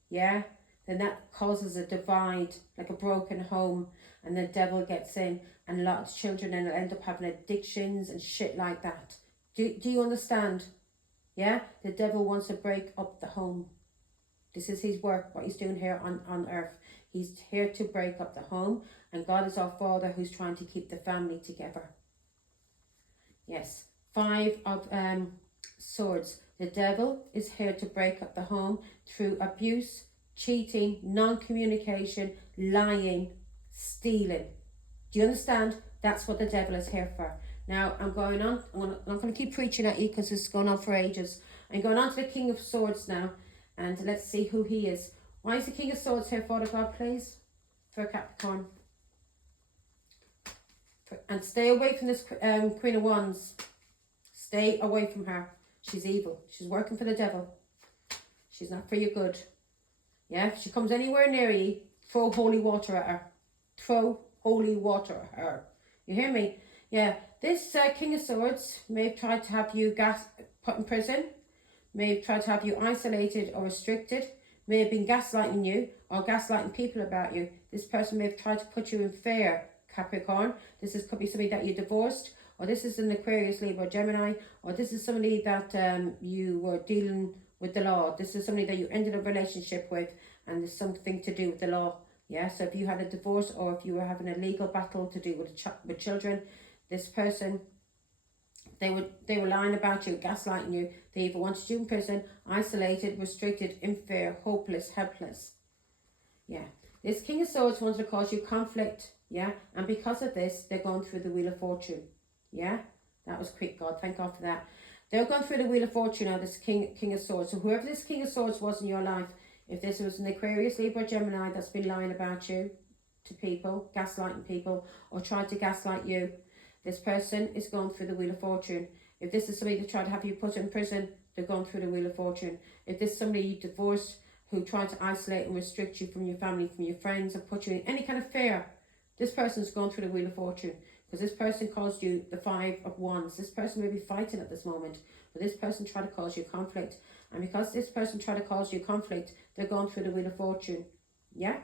yeah, then that causes a divide, like a broken home, and the devil gets in, and a lot of children end up having addictions and shit like that. Do you understand? Yeah, the devil wants to break up the home. This is his work, what he's doing here on earth. He's here to break up the home, and God is our Father who's trying to keep the family together. Yes, 5 of Swords. The devil is here to break up the home through abuse, cheating, non-communication, lying, stealing. Do you understand? That's what the devil is here for. Now, I'm going on. I'm going to keep preaching at you because it's going on for ages. I'm going on to the King of Swords now, and let's see who he is. Why is the King of Swords here, Father God, please? For Capricorn. And stay away from this Queen of Wands. Stay away from her. She's evil. She's working for the devil. She's not for your good. Yeah, if she comes anywhere near you, throw holy water at her. Throw holy water at her. You hear me? Yeah, this King of Swords may have tried to have you put in prison, may have tried to have you isolated or restricted, may have been gaslighting you or gaslighting people about you. This person may have tried to put you in fear, Capricorn. Could be somebody that you divorced, or this is an Aquarius, Libra, Gemini, or this is somebody that you were dealing with the law. This is somebody that you ended a relationship with, and there's something to do with the law. Yeah, so if you had a divorce, or if you were having a legal battle to do with children, this person, they were lying about you, gaslighting you. They either wanted you in prison, isolated, restricted, in fear, hopeless, helpless. Yeah, this King of Swords wanted to cause you conflict. Yeah, and because of this, they're going through the Wheel of Fortune. Yeah, that was quick, God. Thank God for that. They're going through the Wheel of Fortune now, this King of Swords. So whoever this King of Swords was in your life, if this was an Aquarius, Libra, Gemini that's been lying about you to people, gaslighting people, or tried to gaslight you, this person is going through the Wheel of Fortune. If this is somebody that tried to have you put in prison, they're going through the Wheel of Fortune. If this is somebody you divorced who tried to isolate and restrict you from your family, from your friends, or put you in any kind of fear, this person is going through the Wheel of Fortune. Because this person caused you the 5 of Wands. This person may be fighting at this moment, but this person tried to cause you conflict. And because this person tried to cause you conflict, they're going through the Wheel of Fortune. Yeah?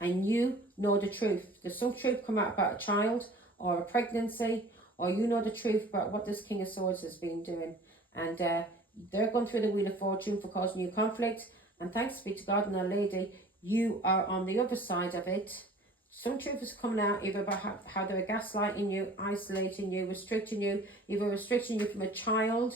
And you know the truth. There's some truth come out about a child or a pregnancy, or you know the truth about what this King of Swords has been doing. And they're going through the Wheel of Fortune for causing you conflict. And thanks be to God and Our Lady, you are on the other side of it. Some truth is coming out either about how they're gaslighting you, isolating you, restricting you, either restricting you from a child,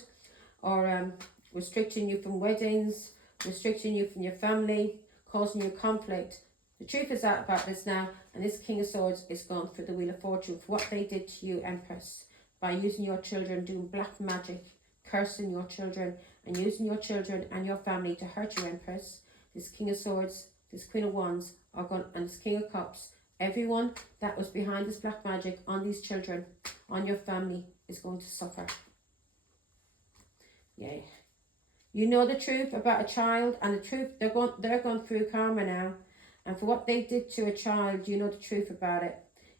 or restricting you from weddings, restricting you from your family, causing you conflict. The truth is out about this now, and this King of Swords is gone through the Wheel of Fortune for what they did to you, Empress, by using your children, doing black magic, cursing your children, and using your children and your family to hurt you, Empress. This King of Swords, this Queen of Wands, are gone, and this King of Cups. Everyone that was behind this black magic on these children, on your family, is going to suffer. Yeah. You know the truth about a child, and the truth, they're going through karma now. And for what they did to a child, you know the truth about it.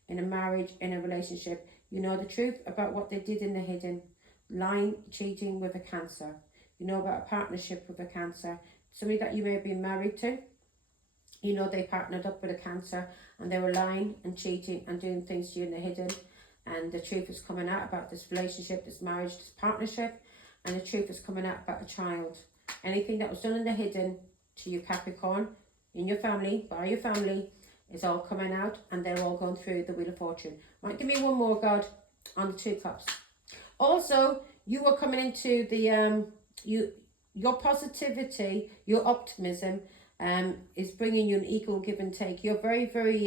In a marriage, in a relationship, You know the truth about what they did in the hidden. Lying, cheating with a Cancer. You know about a partnership with a Cancer. Somebody that you may have been married to. You know they partnered up with a Cancer and they were lying and cheating and doing things to you in the hidden. And the truth is coming out about this relationship, this marriage, this partnership. And the truth is coming out about a child. Anything that was done in the hidden to you, Capricorn, in your family, by your family, is all coming out, and they're all going through the Wheel of Fortune. Right, give me one more, God, on the 2 cups. Also, you are coming into the your positivity, your optimism, is bringing you an equal give and take. You're very, very.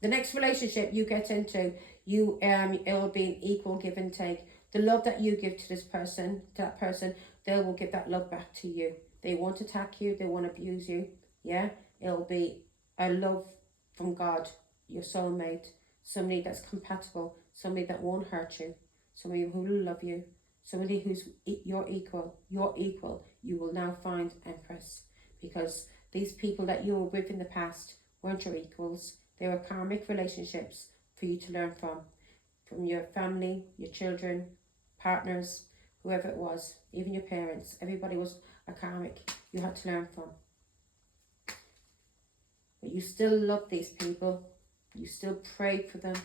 The next relationship you get into, it'll be an equal give and take. The love that you give to this person, to that person, they will give that love back to you. They won't attack you, they won't abuse you. Yeah, it'll be a love from God, your soulmate, somebody that's compatible, somebody that won't hurt you, somebody who will love you, somebody who's your equal. You will now find, Empress, because these people that you were with in the past weren't your equals. They were karmic relationships for you to learn from your family, your children, partners, whoever it was, even your parents. Everybody was a karmic you had to learn from. But you still love these people. You still pray for them.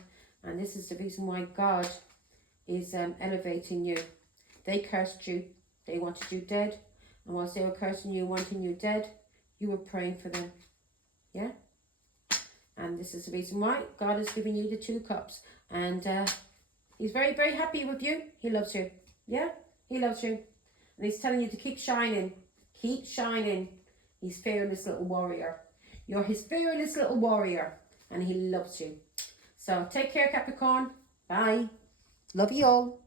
And this is the reason why God is elevating you. They cursed you. They wanted you dead. And whilst they were cursing you, wanting you dead, you were praying for them. Yeah? And this is the reason why God has given you the 2 cups. And he's very, very happy with you. He loves you. Yeah? He loves you. And he's telling you to keep shining. Keep shining. He's fearless little warrior. You're his fearless little warrior. And he loves you. So take care, Capricorn. Bye. Love you all.